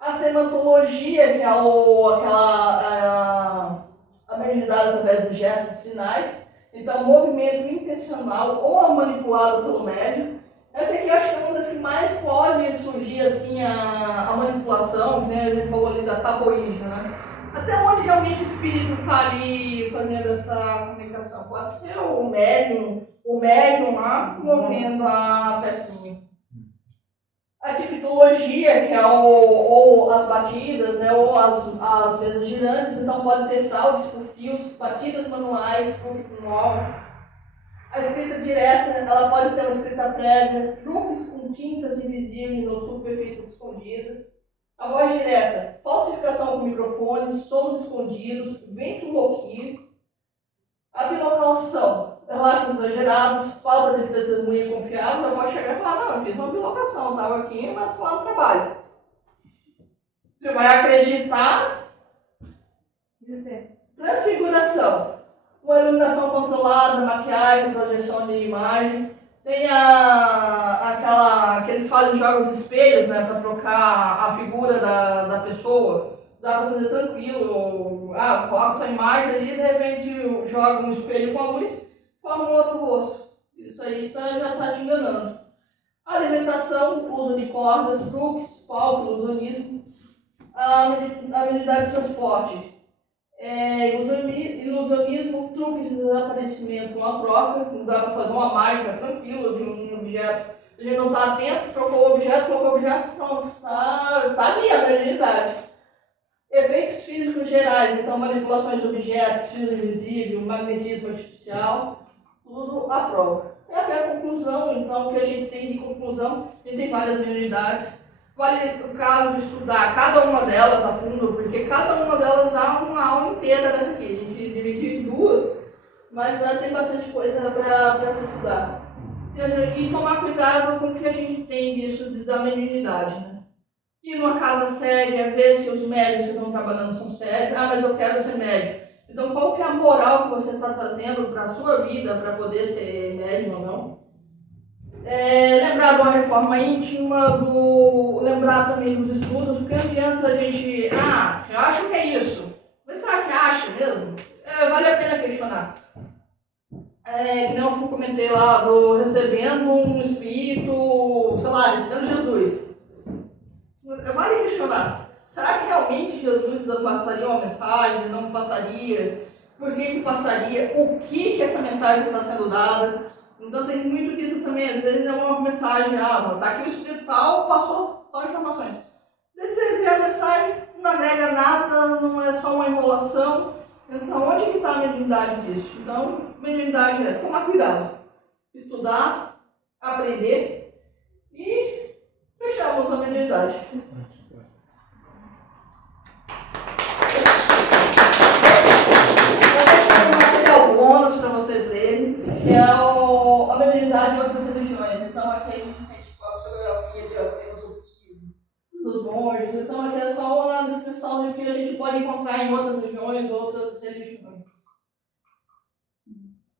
A semantologia, que é a mediunidade através de gestos e sinais. Então, movimento intencional ou manipulado pelo médium. Essa aqui eu acho que é uma das que mais pode surgir assim, a manipulação, né? A gente falou ali da taboísmo, né? Até onde realmente o espírito está ali fazendo essa comunicação. Pode ser o médium lá movendo a pecinha. A tipologia, que é ou as batidas, né, ou as mesas girantes, então pode ter fraudes por fios, batidas manuais, truques com novas. A escrita direta, ela pode ter uma escrita prévia, truques com tintas invisíveis ou superfícies escondidas. A voz direta, falsificação com microfones, sons escondidos, ventriloquia. A bilocalação, relatos exagerados, falta de testemunha confiável. Eu vou chegar e falar, não, eu fiz uma bilocação, estava aqui, mas lá no trabalho. Você vai acreditar. Transfiguração, uma iluminação controlada, maquiagem, projeção de imagem. Tem aqueles fazem jogos de espelhos, né, para trocar a figura da pessoa. Dá para fazer tranquilo. Coloca sua imagem ali e de repente joga um espelho com a luz, forma um outro rosto. Isso aí já está te enganando. Alimentação, uso de cordas, truques, palco, ilusionismo. A habilidade de transporte. Ilusionismo, truques de desaparecimento, uma troca. Não dá para fazer uma mágica tranquila de um objeto. A gente não está atento, colocou o objeto, pronto, está ali a mediunidade. Efeitos físicos gerais, então manipulações de objetos, fios invisíveis, magnetismo artificial, tudo à prova. E até a conclusão, então, o que a gente tem de conclusão, a gente tem várias mediunidades. Vale o caso de estudar cada uma delas a fundo, porque cada uma delas dá uma aula inteira dessa aqui. A gente dividiu em duas, mas tem bastante coisa para se estudar. E tomar cuidado com o que a gente tem disso da mediunidade, né? Ir numa casa séria, ver se os médios que estão trabalhando são sérios. Mas eu quero ser médium. Então, qual que é a moral que você está trazendo para a sua vida para poder ser médium ou não? Lembrar de uma reforma íntima, lembrar também dos estudos, porque não adianta a gente... eu acho que é isso. Mas será que acha mesmo? Vale a pena questionar. Que não eu comentei lá, recebendo um espírito, sei lá, recebendo Jesus. Vale questionar. Será que realmente Jesus não passaria uma mensagem? Não passaria? Por que passaria? O que essa mensagem está sendo dada? Então tem muito disso também. Às vezes é uma mensagem, tá aqui o espírito tal, passou tal informações. Daí você vê a mensagem, não agrega nada, não é só uma enrolação. Então onde que está a mediunidade disso? Então, mediunidade é tomar cuidado. Estudar, aprender e fechamos a mediunidade. Bônus para vocês lerem, que é a mediunidade de outras religiões. Então aqui a gente tem tipo, a psicografia de filosofia dos monges. Então aqui é só uma descrição de que a gente pode encontrar em outras regiões, outras religiões.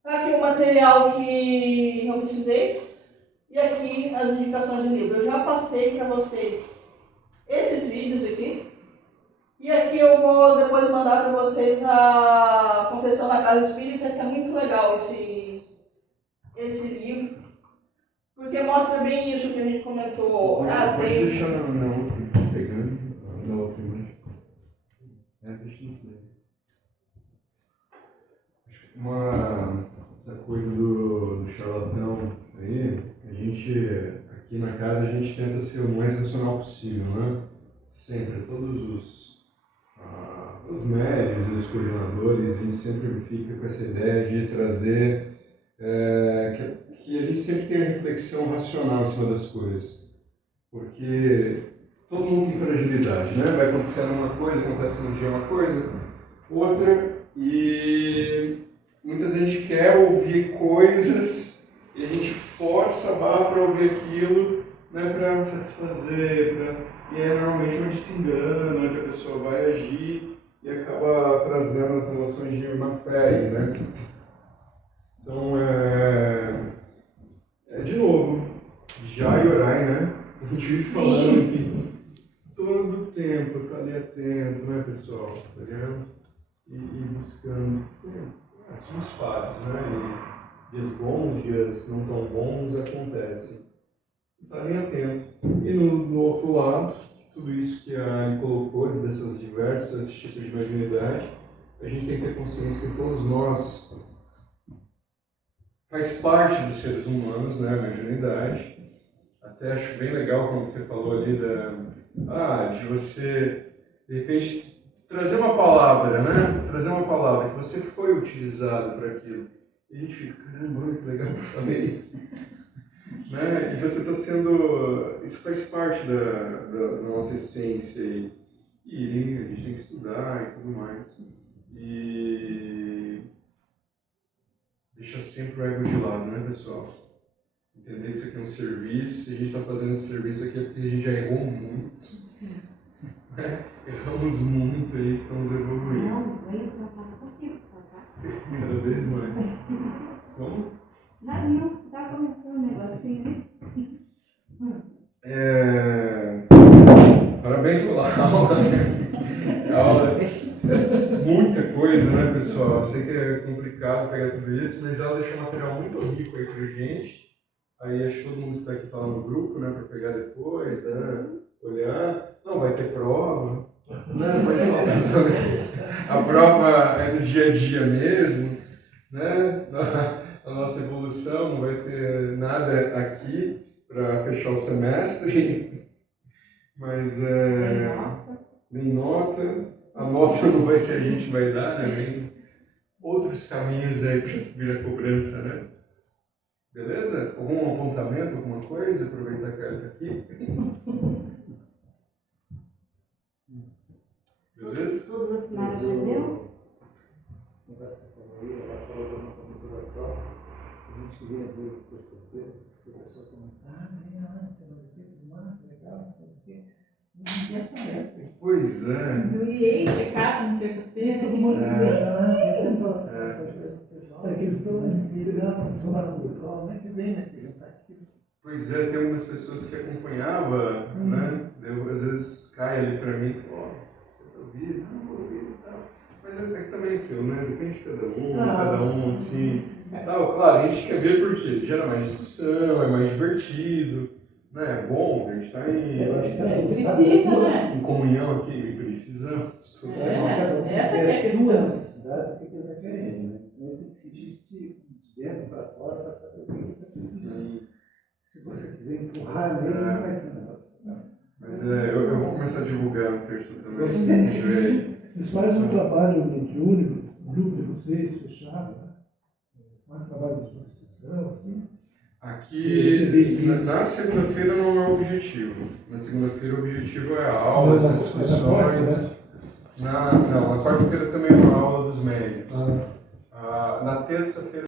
Aqui o material que eu precisei. E aqui as indicações de livro. Eu já passei para vocês esses vídeos aqui. E aqui eu vou depois mandar para vocês a Confissão na Casa Espírita, que é muito legal esse livro. Porque mostra bem isso que a gente comentou. Pode deixar na outra, que você pegando. Na outra imagem. Deixa isso daí. Essa coisa do charlatão aí, a gente, aqui na casa, a gente tenta ser o mais racional possível, né? Sempre, todos os médios e os coordenadores, a gente sempre fica com essa ideia de trazer, que a gente sempre tem a reflexão racional em cima das coisas. Porque todo mundo tem fragilidade, né? Vai acontecendo uma coisa, acontece no dia uma coisa, outra, e muitas vezes a gente quer ouvir coisas e a gente força a barra para ouvir aquilo, né, para satisfazer, e é normalmente onde se engana, onde a pessoa vai agir e acaba trazendo as relações de má fé aí, né? Então, de novo, já e orai, né? A gente vive falando que todo o tempo está ali atento, né, pessoal? Tá ligado? E buscando. Somos falhos, né? E dias bons, dias não tão bons acontecem. Está bem atento. E no outro lado, tudo isso que a Anne colocou, dessas diversas tipos de mediunidade, a gente tem que ter consciência que todos nós faz parte dos seres humanos, né, a mediunidade. Até acho bem legal quando você falou ali de você, de repente, trazer uma palavra, né? Trazer uma palavra que você foi utilizado para aquilo. E a gente fica, caramba, que legal que eu falei. Né? E você está sendo... Isso faz parte da nossa essência. E a gente tem que estudar e tudo mais. E deixar sempre o ego de lado, né, pessoal? Entender que isso aqui é um serviço. Se a gente está fazendo esse serviço aqui é porque a gente já errou muito. Erramos muito aí, estamos evoluindo. Não, eu faço contigo só, tá? Cada vez mais. Como? Não, você tá comentando um negocinho, né? Parabéns pela aula. Aula, muita coisa, né, pessoal? Eu sei que é complicado pegar tudo isso, mas ela deixou um material muito rico aí pra gente. Aí acho que todo mundo que está aqui tá lá no grupo, né, para pegar depois, né, olhar. Não, vai ter prova. Não, pode falar. A prova é no dia a dia mesmo, né? A nossa evolução não vai ter nada aqui para fechar o semestre. Mas nem nota. A nota não vai ser a gente vai dar, né? Nem outros caminhos aí para subir a cobrança, né? Beleza? Algum apontamento, alguma coisa? Aproveitar que ela está aqui. Beleza? Todos assinaram o desenho? Ela falou da nossa cultura própria. A gente queria, às vezes, terça-feira, que o pessoal comenta, legal, não sei o quê. Não aparece. Pois é. No IE, check-up na terça-feira. Todo mundo é que eles estão pegando lá no local, né? Que vem, né? Que já está aqui. Pois é, tem algumas pessoas que acompanhavam, né? Eu, às vezes cai ali para mim, você tá ouvindo? Não, vou ouvir e tal. Mas é também aquilo, né? Depende de cada um, assim. Tal. Claro, a gente quer ver porque gera mais discussão, é mais divertido, né? É bom, a gente está Precisa, né? em comunhão aqui, precisamos. Essa é a questão. A necessidade do que vai ser ele, né? Tem que sentir de dentro para fora para saber o que você precisa. Se você quiser empurrar ele, não vai ser negócio. Mas eu vou começar a divulgar no terça também. Vocês fazem um trabalho mediúnico, um grupo de vocês, fechado, né? Faz trabalho de solicitação, assim. Aqui, na segunda-feira não é o objetivo. Na segunda-feira o objetivo é a aula, as discussões. Não, na quarta-feira também é uma aula dos médicos. Na terça-feira